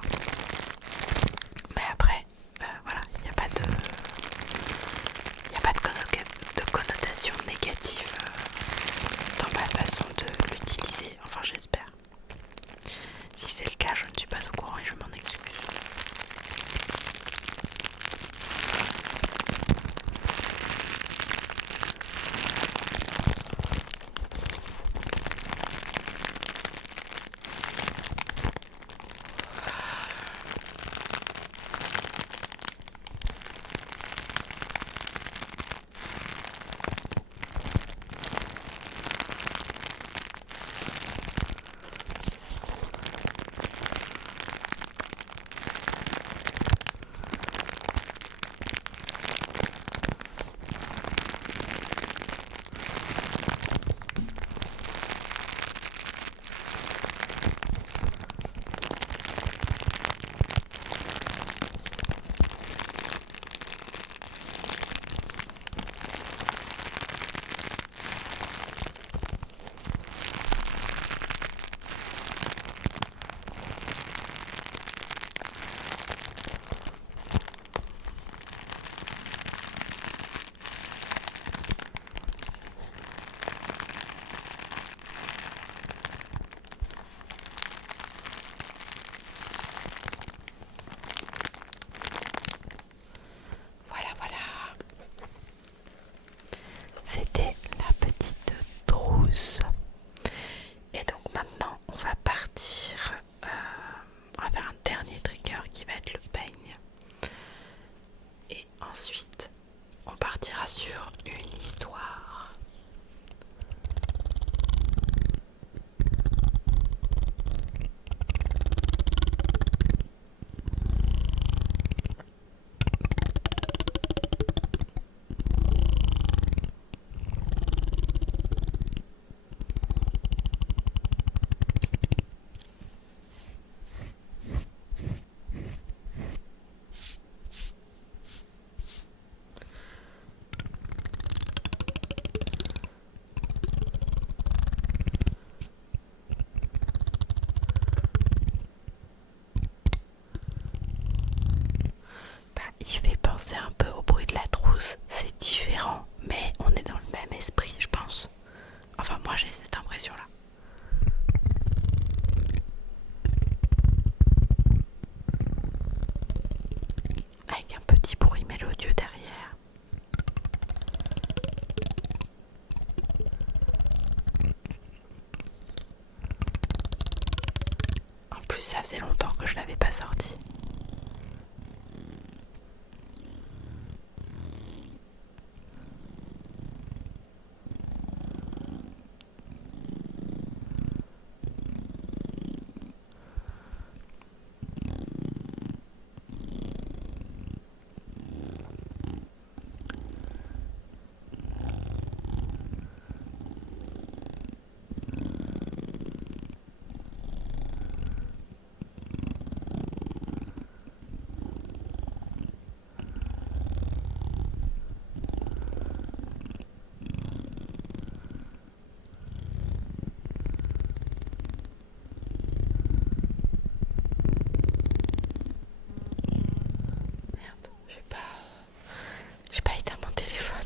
direction là. Avec un petit bruit mélodieux derrière. En plus, ça faisait longtemps que je l'avais pas sorti. J'ai pas éteint mon téléphone.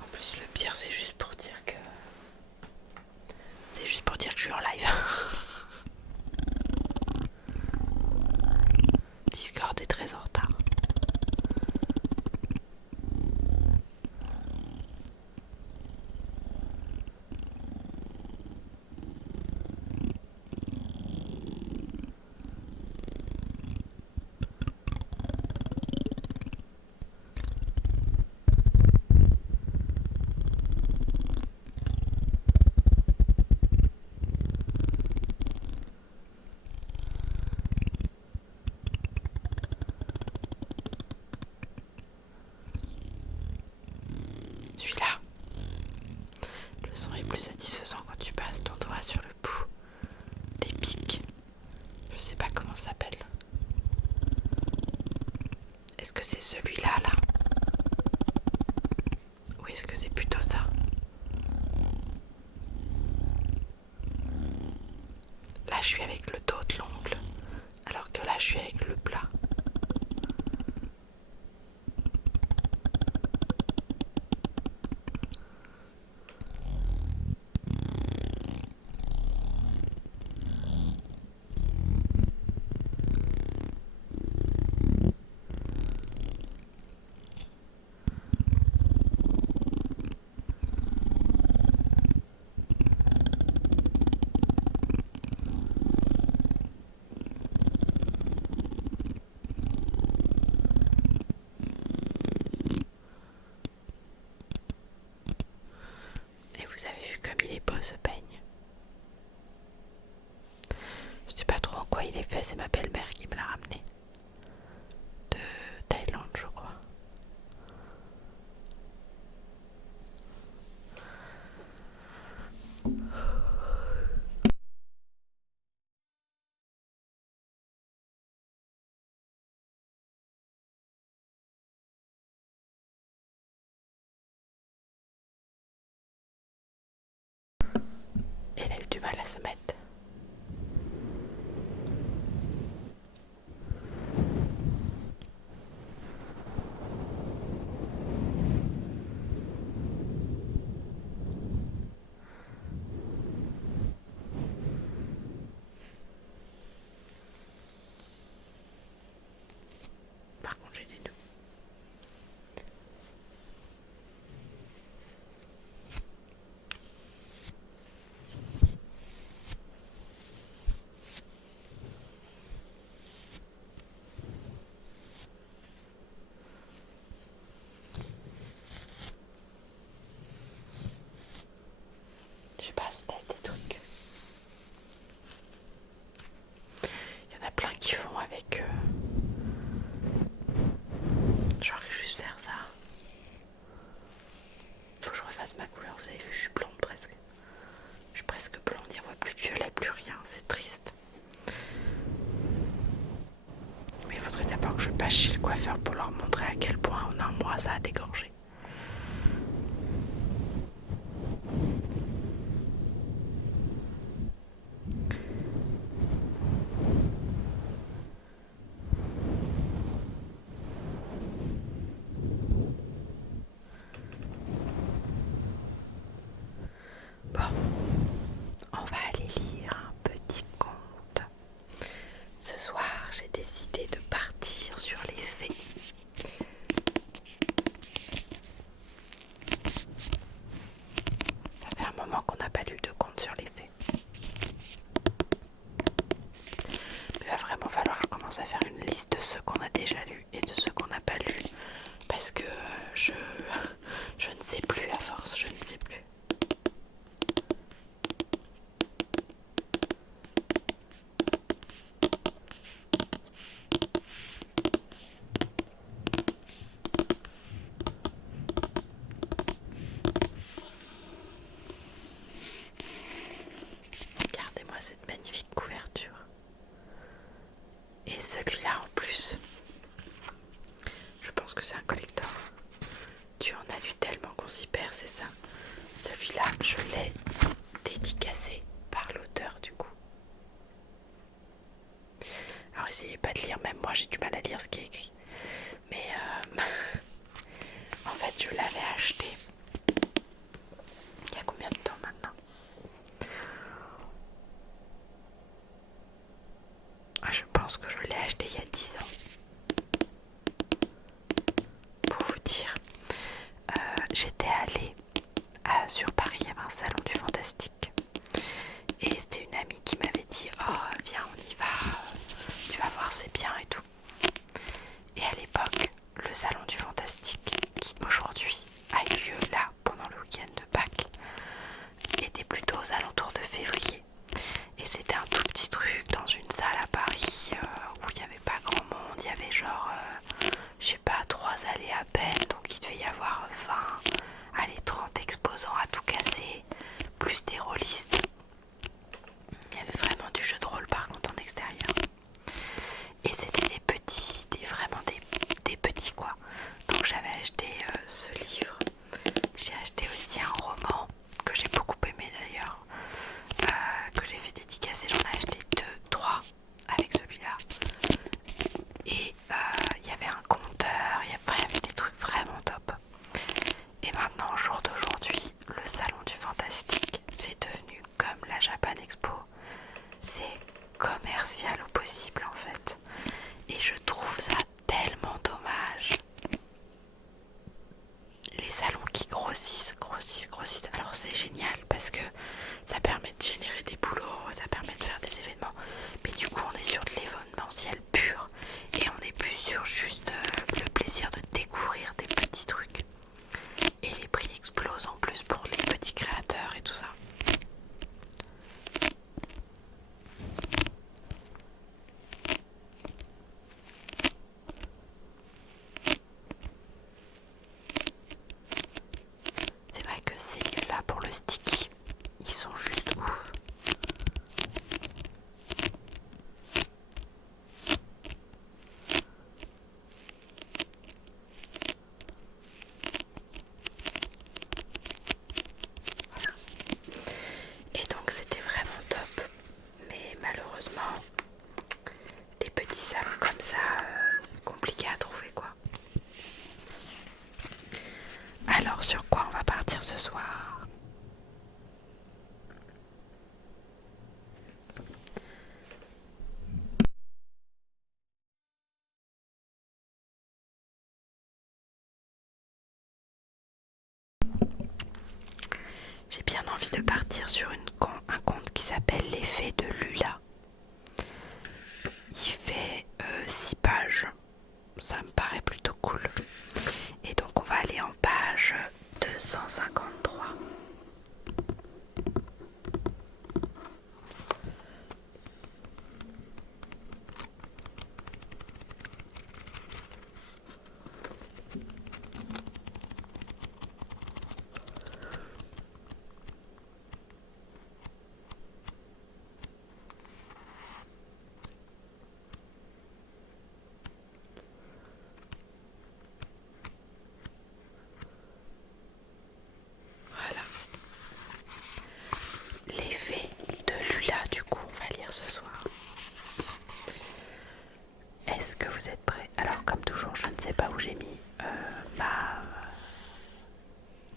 En plus, le pire, c'est juste pour dire que je suis en live. Discord est très en retard. Celui-là, le son est plus satisfaisant quand tu passes ton doigt sur le bout des pics. Je sais pas comment ça s'appelle. Est-ce que c'est celui-là là? Ou est-ce que c'est plutôt ça? Là je suis avec le dos de l'ongle, alors que là je suis avec le plat. Et vous avez vu comme il est beau ce peigne. Je sais pas trop en quoi il est fait, c'est ma belle-mère qui me l'a ramené. De Thaïlande je crois. Elle a eu du mal à se mettre. Par contre j'ai des doutes. Je sais pas, je teste des trucs. Il y en a plein qui font avec genre juste faire ça. Faut que je refasse ma couleur, vous avez vu, je suis blonde presque. Je suis presque blonde, il n'y a plus de violet, plus rien, c'est triste. Mais il faudrait d'abord que je passe chez le coiffeur pour leur montrer à quel point en un mois ça a dégorgé. commence à faire une liste de ceux qu'on a déjà lus et de ceux qu'on n'a pas lus. Parce que je ne sais plus à force, je ne sais plus. Regardez-moi cette magnifique couverture. Et celui-là en plus, je pense que c'est un collector. Tu en as lu tellement qu'on s'y perd, c'est ça. Celui-là, je l'ai dédicacé par l'auteur du coup. Alors essayez pas de lire, même moi j'ai du mal à lire ce qui est écrit. Mais en fait je l'avais acheté il y a combien de temps maintenant? Je pense que je l'ai acheté il y a 10 ans. Pour vous dire, j'étais allée sur Paris, il y avait un salon du fantastique. Et c'était une amie qui m'avait dit « Oh viens on y va, tu vas voir c'est bien et tout ». Et à l'époque, le salon du fantastique, qui aujourd'hui a eu lieu là pendant le week-end de Pâques, était plutôt aux alentours de février. Et c'était un tout petit truc dans une salle à Paris où il n'y avait pas grand monde, il y avait genre, je sais pas, 3 allées à peine, donc il devait y avoir 20, allez 30 exposants à tout casser, plus des rôlistes. Il y avait vraiment du jeu de rôle par contre en extérieur. Et c'était des petits, vraiment des petits quoi. Donc j'avais acheté ce livre. J'ai acheté aussi un roman que j'ai beaucoup aimé d'ailleurs, que j'ai fait dédicacer. J'en ai acheté 2, 3 avec celui-là. Et il y avait un compteur, il y avait des trucs vraiment top. Et maintenant, au jour d'aujourd'hui, le salon du fantastique, c'est devenu comme la Japan Expo. C'est commercial au possible en fait. Et je trouve ça tellement dommage. Les salons qui grossissent. Alors c'est génial parce que ça permet de générer des boulots, ça permet de faire des événements. Mais du coup on est sur de l'événementiel pur. Et on n'est plus sur juste le plaisir de découvrir des petits trucs. Et les prix explosent en plus pour les petits créateurs et tout ça. C'est vrai que ces livres-là pour le sticky, ils sont juste ouf. Et donc c'était vraiment top. Mais malheureusement, des petits salons comme ça, compliqués à trouver quoi. Alors sur quoi on va partir ce soir? J'ai bien envie de partir sur un conte qui s'appelle Les Fées de Lula. Il fait 6 pages, ça me paraît plutôt cool. Et donc on va aller en page 253. Voilà. Les Fées de Lula, du coup, on va lire ce soir. Est-ce que vous êtes prêts? Alors, comme toujours, je ne sais pas où j'ai mis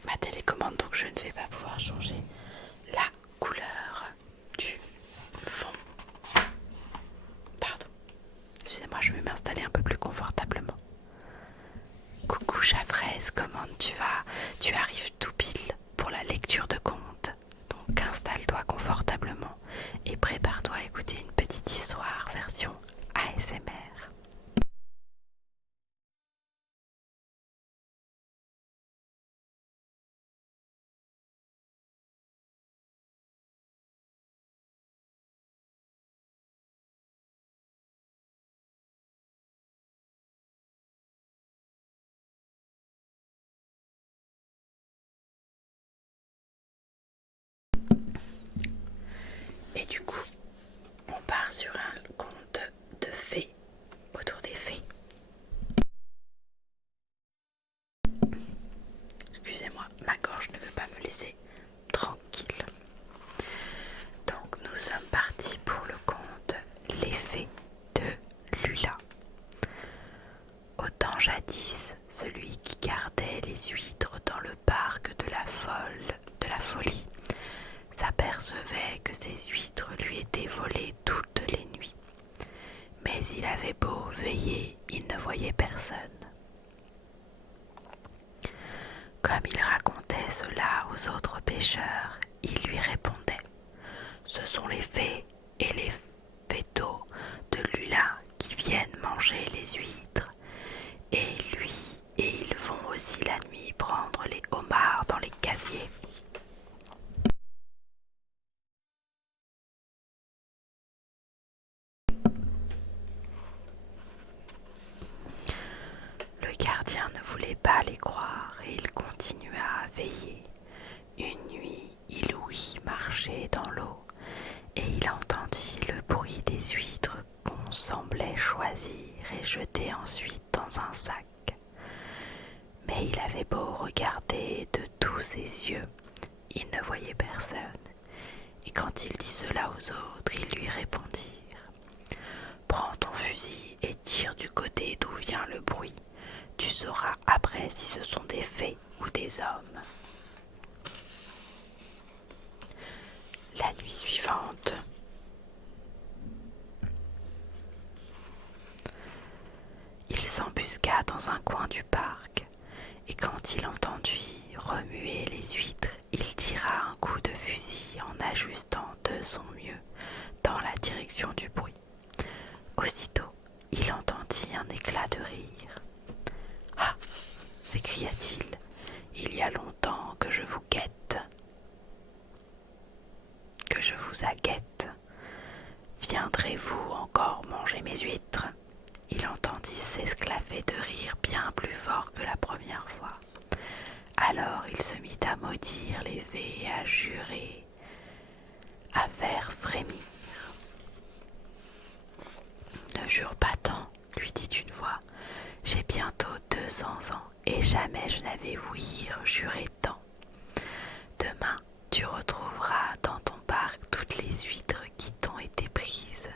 ma télécommande, donc je ne vais pas pouvoir changer la couleur du fond. Pardon. Excusez-moi, je vais m'installer un peu plus confortablement. Coucou Chavraise, comment tu vas? Tu arrives tout pile pour la lecture de contes. Donc installe-toi confortablement et prépare-toi à écouter une petite histoire version ASMR. part sur un conte de fées, autour des fées. Excusez-moi, ma gorge ne veut pas me laisser tranquille. Donc nous sommes partis pour le conte Les Fées de Lula. Au temps jadis, celui qui gardait les huîtres dans le parc de la folie s'apercevait que ces huîtres lui étaient volées toutes les nuits. Mais il avait beau veiller, il ne voyait personne. Comme il racontait cela aux autres pêcheurs, ils lui répondaient « Ce sont les fées et les fétos de Lula qui viennent manger les huîtres. Et lui, et ils vont aussi la nuit prendre les homards dans les casiers. » Le gardien ne voulait pas les croire et il continua à veiller. Une nuit, il ouït marcher dans l'eau et il entendit le bruit des huîtres qu'on semblait choisir et jeter ensuite dans un sac. Mais il avait beau regarder de tous ses yeux, il ne voyait personne. Et quand il dit cela aux autres, ils lui répondirent « Prends ton fusil et tire du côté d'où vient le bruit. Tu sauras après si ce sont des fées ou des hommes. » La nuit suivante, il s'embusqua dans un coin du parc et quand il entendit remuer les huîtres, il tira un coup de fusil en ajustant de son mieux dans la direction du bruit. Aussitôt, il entendit un éclat de rire. « Ah !» s'écria-t-il, « il y a longtemps que je vous guette, que je vous aguette. Viendrez-vous encore manger mes huîtres ?» Il entendit s'esclaffer de rire bien plus fort que la première fois. Alors il se mit à maudire les fées et à jurer, à faire frémir. « Ne jure pas tant, » lui dit une voix. « J'ai bientôt 200 ans et jamais je n'avais ouï jurer tant. Demain, tu retrouveras dans ton parc toutes les huîtres qui t'ont été prises. »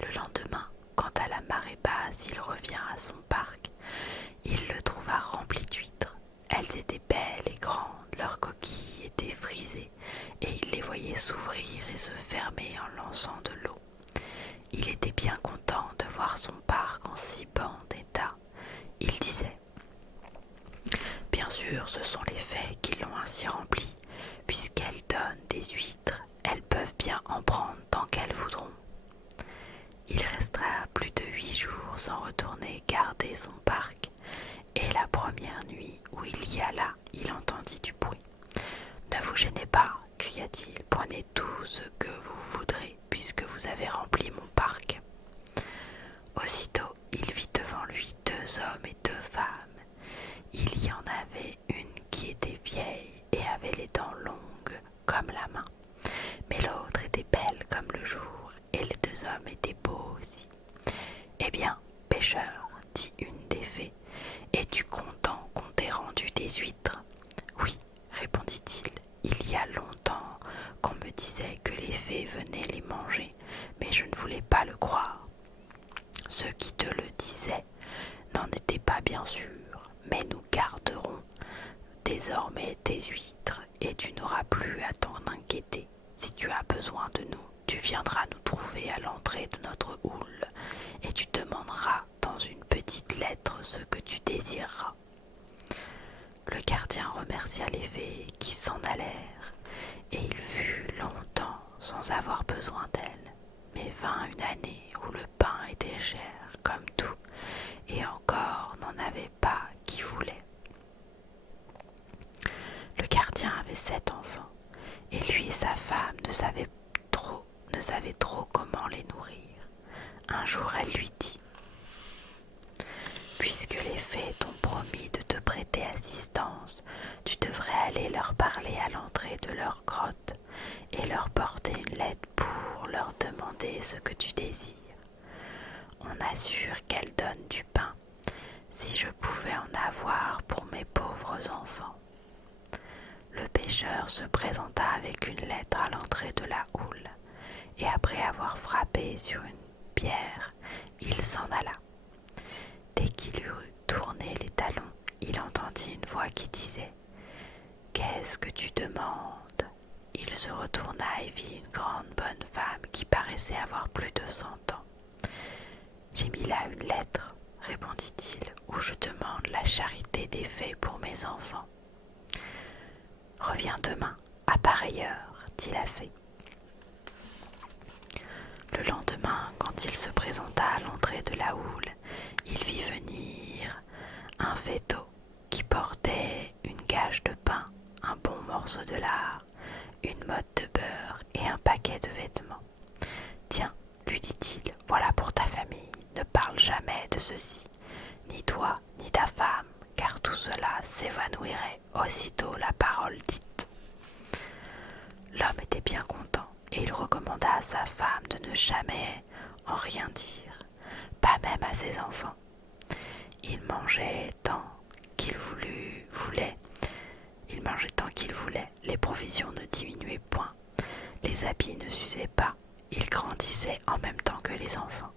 Le lendemain, quand à la marée basse il revient à son parc, il le trouva rempli d'huîtres. Elles étaient belles et grandes, leurs coquilles étaient frisées et il les voyait s'ouvrir et se fermer en lançant de l'eau. Il était bien content de voir son parc en si bon état. Il disait « Bien sûr, ce sont les fées qui l'ont ainsi rempli, puisqu'elles donnent des huîtres, elles peuvent bien en prendre tant qu'elles voudront. » Il resta plus de 8 jours sans retourner garder son parc, et la première nuit où il y alla, il entendit du bruit. « Ne vous gênez pas, cria-t-il, prenez tout ce que vous voudrez, puisque vous avez rempli mon parc. » Aussitôt, il vit devant lui 2 hommes et 2 femmes. Il y en avait une qui était vieille et avait les dents longues comme la main, mais l'autre était belle comme le jour, et les 2 hommes étaient beaux aussi. « Eh bien, pêcheur, dit une des fées, es-tu content qu'on t'ait rendu des huîtres ?» « Oui, répondit-il, il y a longtemps qu'on me disait que les fées venaient les manger, mais je ne voulais pas le croire. Ceux qui te le disaient n'en étaient pas bien sûrs, mais nous garderons désormais tes huîtres et tu n'auras plus à t'en inquiéter. Si tu as besoin de nous, tu viendras nous trouver à l'entrée de notre houle et tu demanderas dans une petite lettre ce que tu désireras. » Le gardien remercia les fées qui s'en allèrent et il fut longtemps sans avoir besoin d'elles. Mais vint une année où le pain était cher comme tout et encore n'en avait pas qui voulait. Le gardien avait 7 enfants et lui et sa femme ne savaient trop comment les nourrir. Un jour elle lui dit « Puisque les fées t'ont promis de te prêter assistance, tu devrais aller leur parler à l'entrée de leur grotte et leur porter une lettre pour pour leur demander ce que tu désires. On assure qu'elle donne du pain, si je pouvais en avoir pour mes pauvres enfants. Le pêcheur se présenta avec une lettre à l'entrée de la houle, et après avoir frappé sur une pierre, il s'en alla. Dès qu'il eut tourné les talons, il entendit une voix qui disait « Qu'est-ce que tu demandes ?» Il se retourna et vit une grande bonne femme qui paraissait avoir plus de 100 ans. « J'ai mis là une lettre, répondit-il, où je demande la charité des fées pour mes enfants. »« Reviens demain, à pareille heure, dit la fée. » Le lendemain, quand il se présenta à l'entrée de la houle, il vit venir un faisceau qui portait une gage de pain, un bon morceau de lard, une motte de beurre et un paquet de vêtements. « Tiens, lui dit-il, voilà pour ta famille, ne parle jamais de ceci, ni toi, ni ta femme, car tout cela s'évanouirait aussitôt la parole dite. » L'homme était bien content, et il recommanda à sa femme de ne jamais en rien dire, pas même à ses enfants. Il mangeait tant qu'il voulait, les provisions ne diminuaient point, les habits ne s'usaient pas, il grandissait en même temps que les enfants.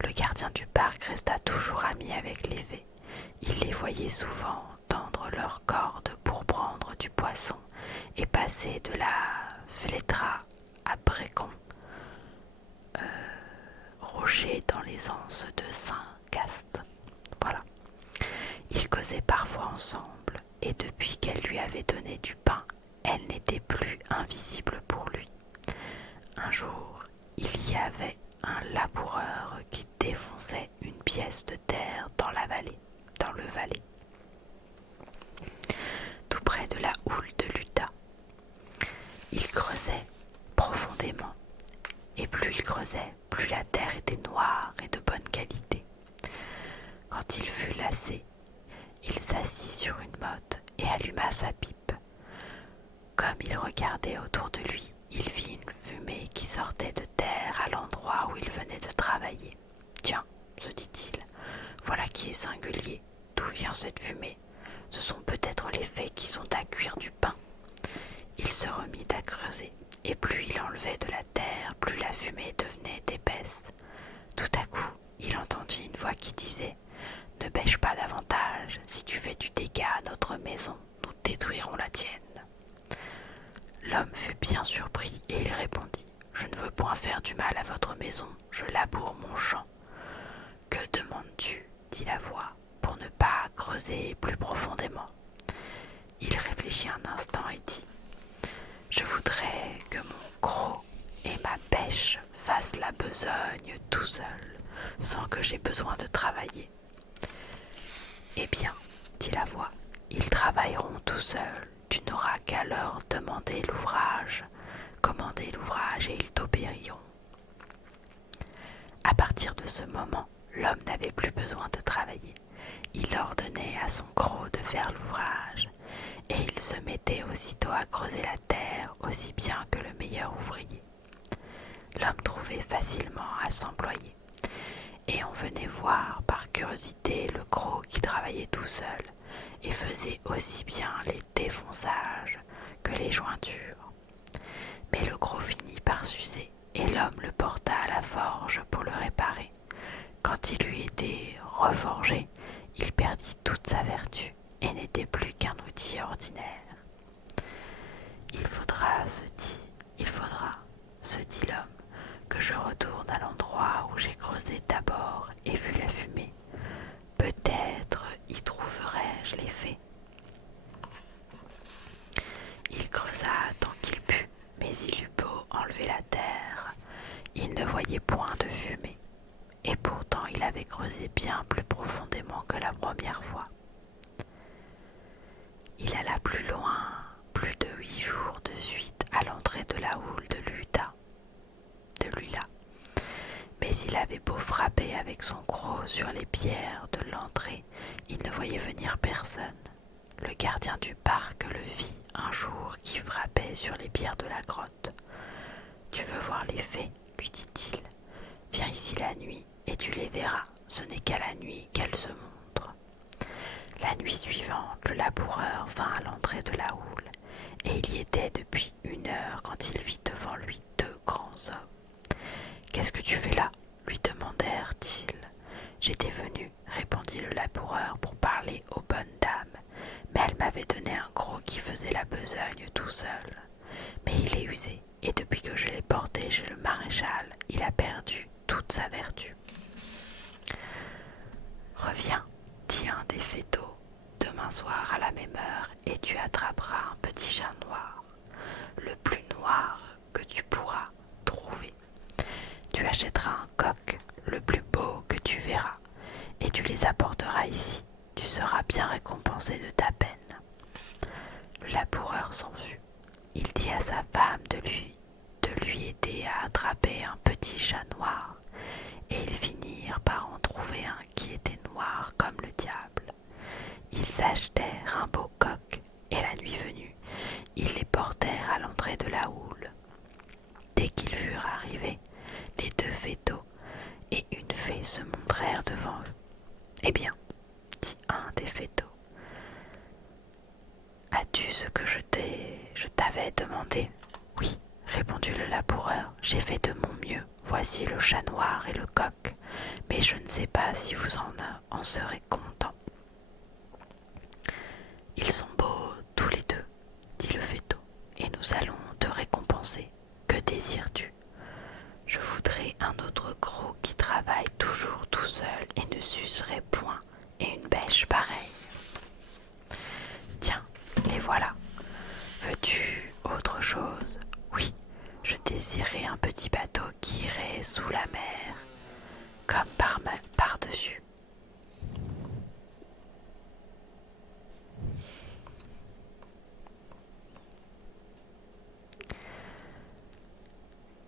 Le gardien du parc resta toujours ami avec les fées. Il les voyait souvent tendre leurs cordes pour prendre du poisson et passer de la Vlétra à Brécon, rocher dans les anses de Saint-Cast. Voilà. Ils causaient parfois ensemble, et depuis qu'elle lui avait donné du pain, elle n'était plus invisible pour lui. Un jour, il y avait un laboureur qui défonçait une pièce de terre dans le Valais, tout près de la houle de Luta. Il creusait profondément, et plus il creusait, plus la terre était noire et de bonne qualité. Quand il fut lassé, il s'assit sur une motte et alluma sa pipe. Comme il regardait autour de lui, il vit une fumée qui sortait de terre à l'endroit où il venait de travailler. « Tiens, se dit-il, voilà qui est singulier. D'où vient cette fumée? Ce sont peut-être les fées qui sont à cuire du pain. » Il se remit à creuser, et plus il enlevait de la terre, plus la fumée devenait épaisse. Tout à coup, il entendit une voix qui disait « Ne bêche pas davantage, si tu fais du dégât à notre maison, nous détruirons la tienne. » L'homme fut bien surpris et il répondit « Je ne veux point faire du mal à votre maison, je laboure mon champ. »« Que demandes-tu » dit la voix, « pour ne pas creuser plus profondément ?» Il réfléchit un instant et dit « Je voudrais que mon croc et ma bêche fassent la besogne tout seuls, sans que j'aie besoin de travailler. » « Eh bien, dit la voix, ils travailleront tout seuls, tu n'auras qu'à leur commander l'ouvrage et ils t'obéiront. » À partir de ce moment, l'homme n'avait plus besoin de travailler. Il ordonnait à son croc de faire l'ouvrage, et il se mettait aussitôt à creuser la terre aussi bien que le meilleur ouvrier. L'homme trouvait facilement à s'employer, et on venait voir par curiosité le croc qui travaillait tout seul et faisait aussi bien les défonçages que les jointures. Mais le croc finit par s'user et l'homme le porta à la forge pour le réparer. Quand il eut été reforgé, il perdit toute sa vertu et n'était plus qu'un outil ordinaire. Il faudra, se dit l'homme, que je retourne à l'endroit où j'ai creusé d'abord et vu la fumée. Peut-être y trouverai-je les fées. Il creusa tant qu'il put, mais il eut beau enlever la terre, il ne voyait point de fumée, et pourtant il avait creusé bien plus profondément que la première fois. Il alla plus loin, plus de 8 jours de suite à l'entrée de la houle de Lula. Mais il avait beau frapper avec son croc sur les pierres de l'entrée, il ne voyait venir personne. Le gardien du parc le vit un jour qui frappait sur les pierres de la grotte. « Tu veux voir les fées, lui dit-il. Viens ici la nuit et tu les verras. Ce n'est qu'à la nuit qu'elles se montrent. La nuit suivante, le laboureur vint à l'entrée de la houle, et il y était depuis 1 heure quand il vit devant lui 2 grands hommes. « Qu'est-ce que tu fais là ?» lui demandèrent-ils. « J'étais venu, répondit le laboureur, pour parler aux bonnes dames, mais elle m'avait donné un gros qui faisait la besogne tout seul. Mais il est usé, et depuis que je l'ai porté chez le maréchal, il a perdu toute sa vertu. » « Reviens, dit un des fétaux, demain soir à la même heure, et tu attraperas un petit chat noir, le plus noir que tu pourras trouver. Tu achèteras un coq, le plus beau que tu verras, et tu les apporteras ici. Tu seras bien récompensé de ta peine. » Le laboureur s'en fut. Il dit à sa femme de lui aider à attraper un petit chat noir, et ils finirent par en trouver un qui était noir comme le diable. Ils achetèrent un beau coq, et la nuit venue, ils les portèrent à l'entrée de la houle. Dès qu'ils furent arrivés, les 2 fétaux et une fée se montrèrent devant eux. « Eh bien, dit un des fétaux, as-tu ce que je t'avais demandé ?»« Oui, répondit le laboureur, j'ai fait de mon mieux. Voici le chat noir et le coq, mais je ne sais pas si vous en serez content. »« Ils sont beaux tous les 2, dit le fétaux, et nous allons te récompenser. Que désires-tu ? » ?»« Je voudrais un autre gros qui travaille toujours tout seul et ne s'userait point, et une bêche pareille. »« Tiens, les voilà. Veux-tu autre chose ? » ?»« Oui, je désirais un petit bateau qui irait sous la mer, comme par-dessus. »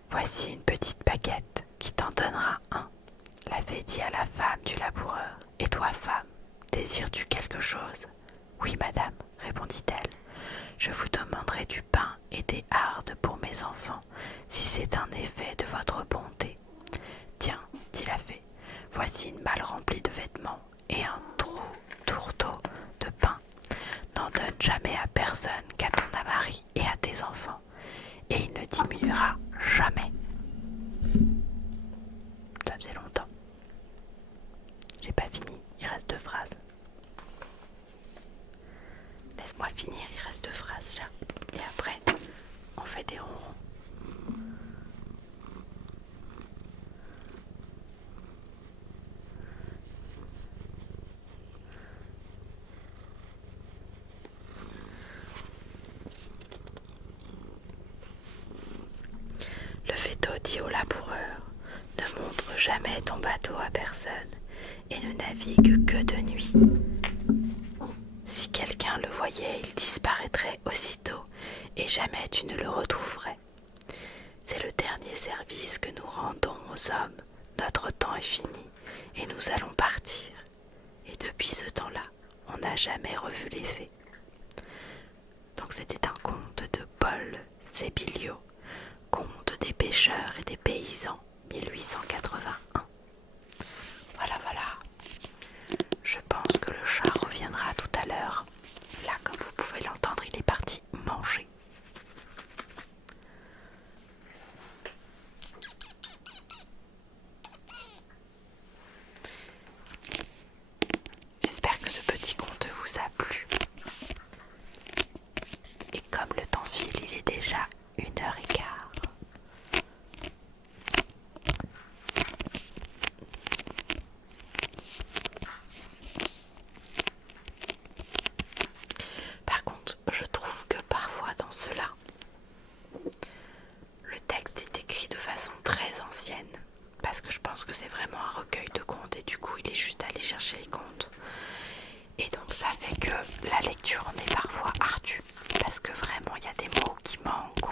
« Voici une petite baguette qui t'en donnera un, » l'avait dit à la femme du laboureur. « Et toi, femme, désires-tu quelque chose ? » ?»« Oui, madame, répondit-elle. Je vous demanderai du pain et des hardes pour mes enfants, si c'est un effet de votre bonté. »« Tiens, dit la fée, voici une malle remplie de vêtements et un tourteau de pain. N'en donne jamais à personne qu'à ton mari et à tes enfants, et il ne diminuera jamais. » Ça faisait longtemps. J'ai pas fini, il reste 2 phrases. Laisse-moi finir, il reste 2 phrases là. Et après, on fait des ronrons. Le fétaux dit au laboureur, ne montre jamais ton bateau à personne et ne navigue que de nuit. Si quelqu'un le voyait, il disparaîtrait aussitôt et jamais tu ne le retrouverais. C'est le dernier service que nous rendons aux hommes. Notre temps est fini et nous allons partir. Et depuis ce temps-là, on n'a jamais revu les fées. Donc c'était un conte de Paul Sébillot, conte des pêcheurs et des paysans, 1881. Voilà. Je pense que le chat reviendra tout à l'heure. Là, comme vous pouvez l'entendre, il est parti manger. J'espère que ce petit conte vous a plu. Et comme le temps file, il est déjà 1h15. Par contre, je trouve que parfois dans cela, le texte est écrit de façon très ancienne. Parce que je pense que c'est vraiment un recueil de contes et du coup il est juste allé chercher les contes. Et donc ça fait que la lecture en est parfois ardue. Parce que vraiment il y a des mots qui manquent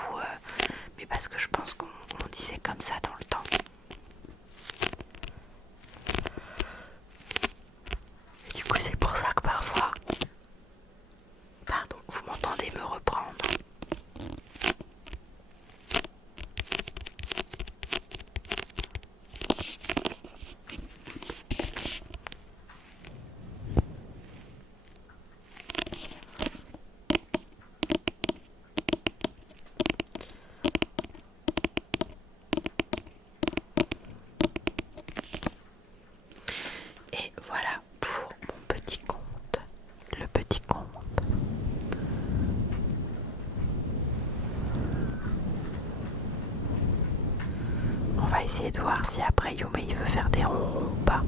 mais parce que je pense qu'on disait comme ça dans le temps. Du coup c'est pour ça que parfois... Pardon, vous m'entendez me reprendre. de voir si après Yume il veut faire des ronrons ou pas.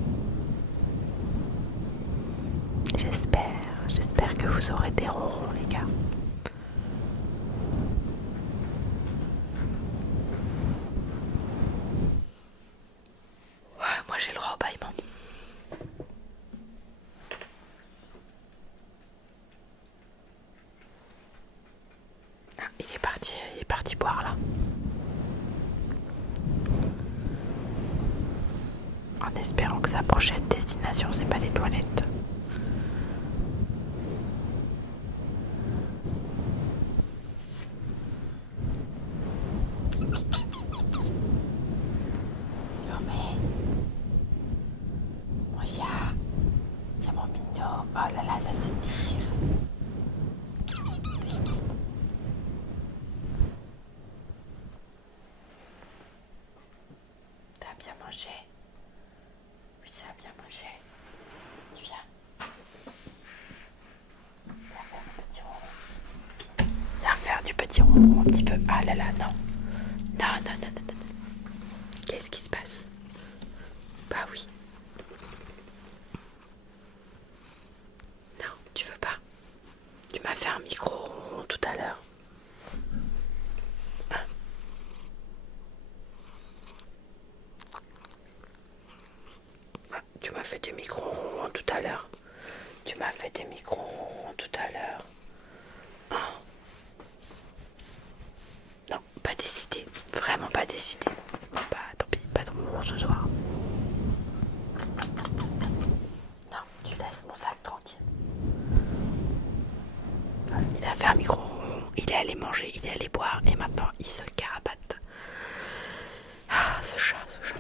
J'espère que vous aurez des ronrons les gars. Ouais, moi j'ai le droit au bâillement. Ah, il est parti boire là. En espérant que sa prochaine destination c'est pas les toilettes. Mon chat, c'est mon mignon. Oh là là, ça s'étire. T'as bien mangé? Oui, ça a bien mangé. Tu viens? Viens faire un petit ronron. Viens faire du petit ronron un petit peu. Ah là là, non. Non, non, non, non, non. Qu'est-ce qui se passe? Bah oui. Non, tu veux pas. Tu m'as fait un micro-ronron tout à l'heure. Hein? Ah, tu m'as fait des micro-ronrons tout à l'heure. Tu m'as fait des micro-ronrons tout à l'heure. Hein? Non, pas décidé. Vraiment pas décidé. Bah tant pis, pas de ronron ce soir. Non, tu laisses mon sac tranquille. Il a fait un micro-ronron, il est allé manger, il est allé boire et maintenant il se carapate. Ah, ce chat, ce chat.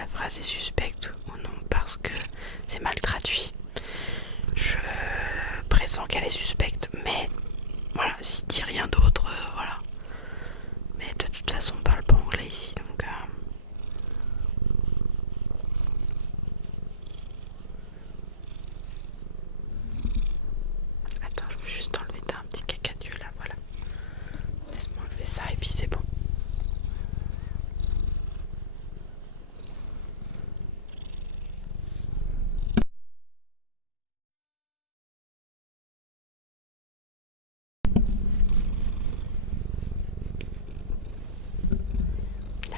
la phrase est suspecte ou non parce que c'est mal traduit. Je pressens qu'elle est suspecte, mais voilà, s'il dit rien d'autre, voilà. Mais de toute façon, on parle pas anglais ici, donc. Attends, je veux juste enlever un petit cacadieu là, voilà. Laisse-moi enlever ça et puis c'est bon. Là.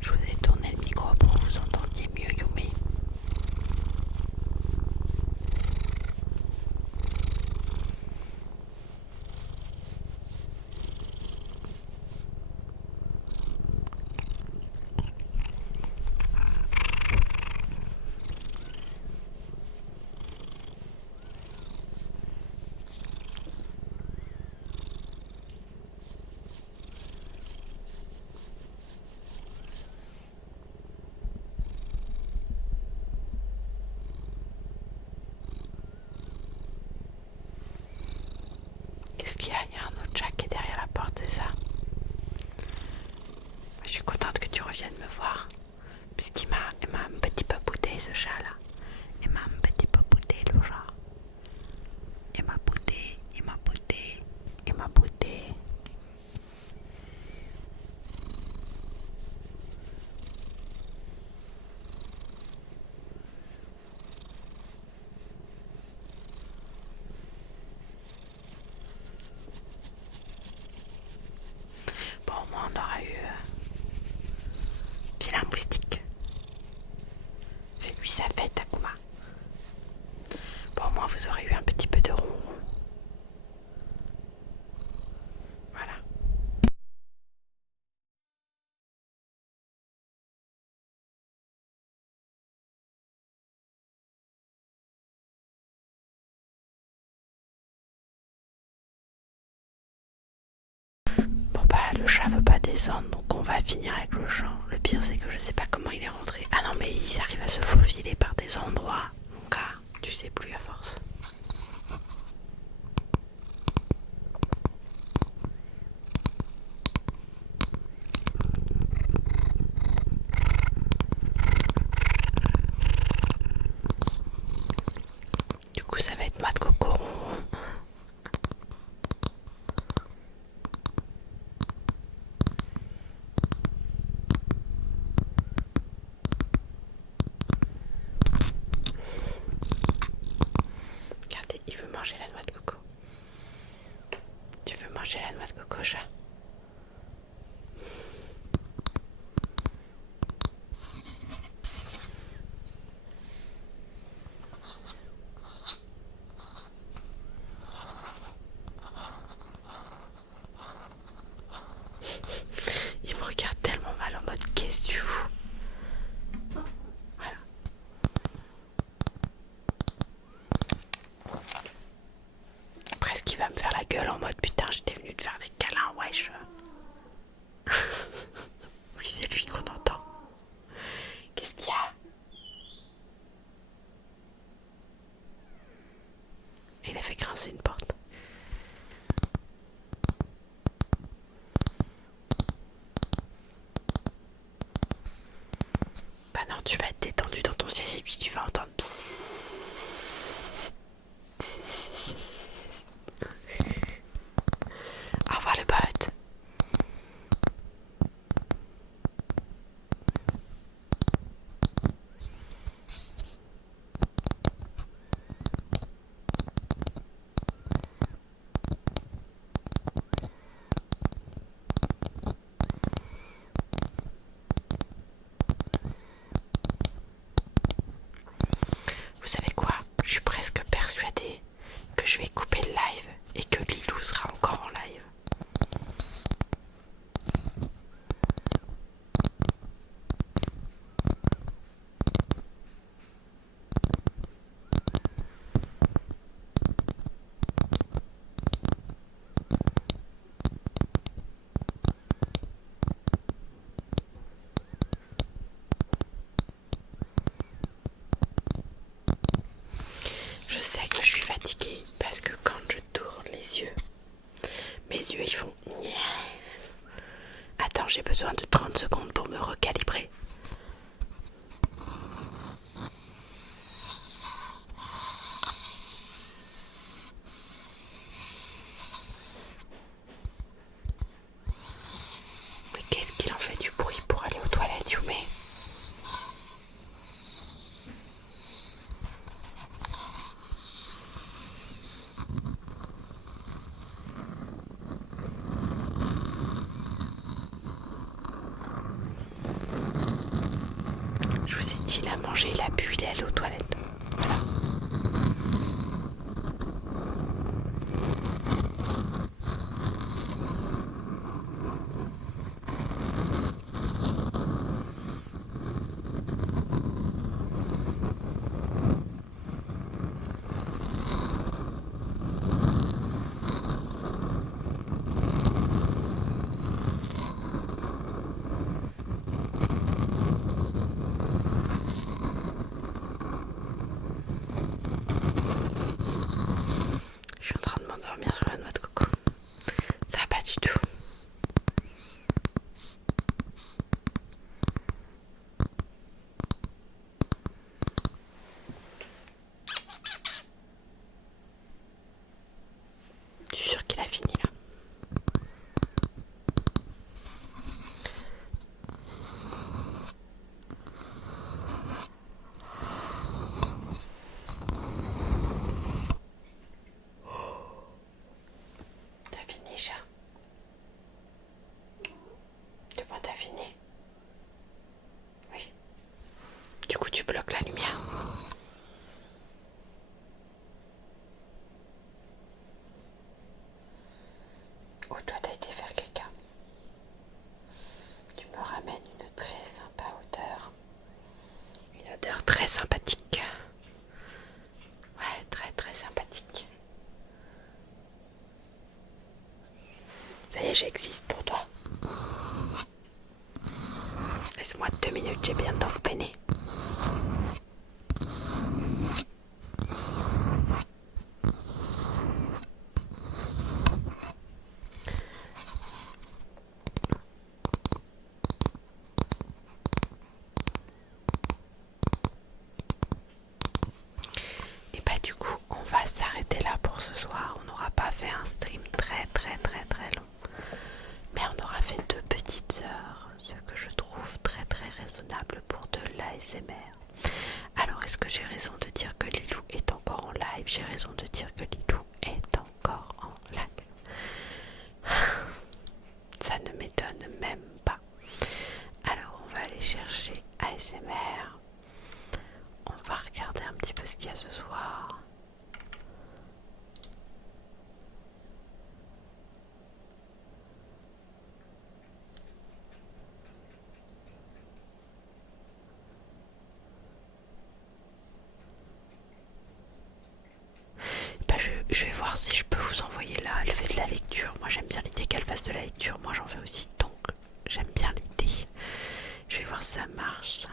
Je vous ai tourné le micro pour que vous entendiez mieux Yumi. Qu'est-ce qu'il y a? Il y a un autre chat qui est derrière la porte, c'est ça? Je suis contente que tu reviennes me voir. Puisqu'il m'a un petit peu bouté ce chat là. Il m'a un petit peu bouté le chat. Il m'a bouté, il m'a bouté, il m'a bouté. Bon, au moins on aura eu vilain moustique. Fais-lui sa fête, Akuma. Bon, au moins vous aurez eu un petit peu de ronron. Voilà. Bon bah le chat veut pas descendre, donc on va finir avec le chat. Le pire c'est que je sais pas comment il est rentré. Ah non mais il arrive à se faufiler par des endroits. Mon gars, tu sais plus à force. Du coup ça va être noix de coco ronron. Regardez, il veut manger la noix de coco. Tu veux manger la noix de coco, chat? Il me regarde tellement mal en mode qu'est-ce que tu fous? Voilà. Presque il va me faire la gueule en mode putain j'étais venu te faire des câlins, wesh. Oui c'est lui qu'on entend. Qu'est-ce qu'il y a? Il a fait grincer une porte. Bah non, tu vas être détendu dans ton siège et puis tu vas entendre. Au revoir le bot. Quand il a mangé, il a bu, il est allé aux toilettes. Je suis en train de m'endormir sur la noix de coco. Ça va pas du tout. Je suis sûre qu'il a fini là. T'as fini, chat? C'est bon, t'as fini? Oui. Du coup, tu bloques la lumière. Ou toi, t'as été faire caca. Tu me ramènes une très sympa odeur. Une odeur très sympathique. Ouais, très très sympathique. Ça y est, j'existe pour toi. Laisse-moi 2 minutes, j'ai bien d'en peiner. Et bah du coup, on va s'arrêter là pour ce soir. On n'aura pas fait un stream très très très très long. Mais on aura fait 2 petites heures, ce que je trouve très très raisonnable pour de l'ASMR. Alors est-ce que j'ai raison de dire que Lilou est encore en live? J'ai raison de dire que Lilou est encore en live. Ça ne m'étonne même pas. Alors on va aller chercher ASMR. On va regarder un petit peu ce qu'il y a ce soir. Bah, je vais voir si je peux vous envoyer là. Elle fait de la lecture. Moi j'aime bien l'idée qu'elle fasse de la lecture. Moi j'en fais aussi. Donc j'aime bien l'idée. Je vais voir si ça marche.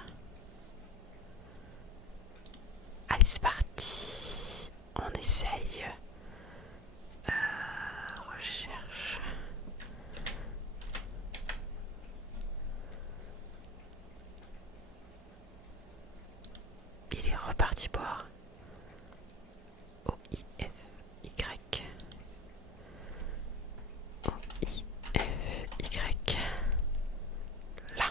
Allez, c'est parti. On essaye. Recherche. Il est reparti boire. O-I-F-Y. O-I-F-Y. Là.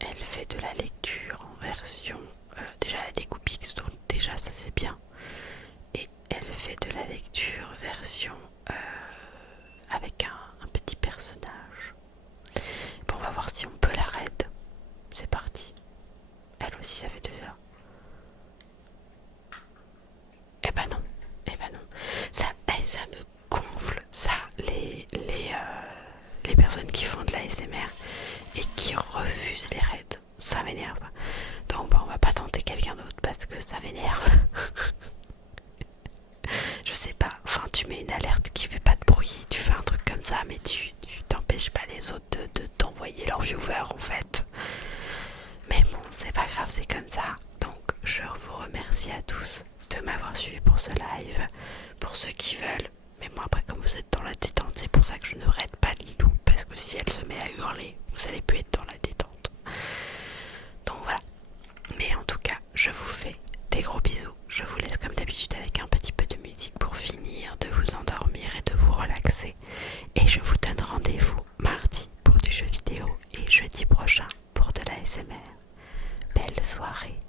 Elle fait de la lecture en version... déjà elle a des Goupix, donc déjà ça c'est bien. Et elle fait de la lecture version avec un petit personnage. Bon, on va voir si on peut la raid. C'est parti. Elle aussi ça fait 2 heures. Eh ben non. Eh ben non. Ça me gonfle. Ça, les personnes qui font de la SMR et qui refusent les raids. Ça m'énerve. Donc bah, on va pas tenter quelqu'un d'autre parce que ça m'énerve. Je sais pas, enfin tu mets une alerte qui fait pas de bruit, tu fais un truc comme ça, mais tu t'empêches pas les autres de t'envoyer leurs viewers en fait. Mais bon, c'est pas grave, c'est comme ça. Donc je vous remercie à tous de m'avoir suivi pour ce live. Pour ceux qui veulent, mais moi après comme vous êtes dans la détente, c'est pour ça que je ne raide pas Lilou, parce que si elle se met à hurler, vous allez plus être dans la détente. Donc voilà. Mais en tout cas, je vous fais des gros bisous. Je vous laisse comme d'habitude avec un petit peu de musique pour finir de vous endormir et de vous relaxer. Et je vous donne rendez-vous mardi pour du jeu vidéo et jeudi prochain pour de la SMR. Belle soirée.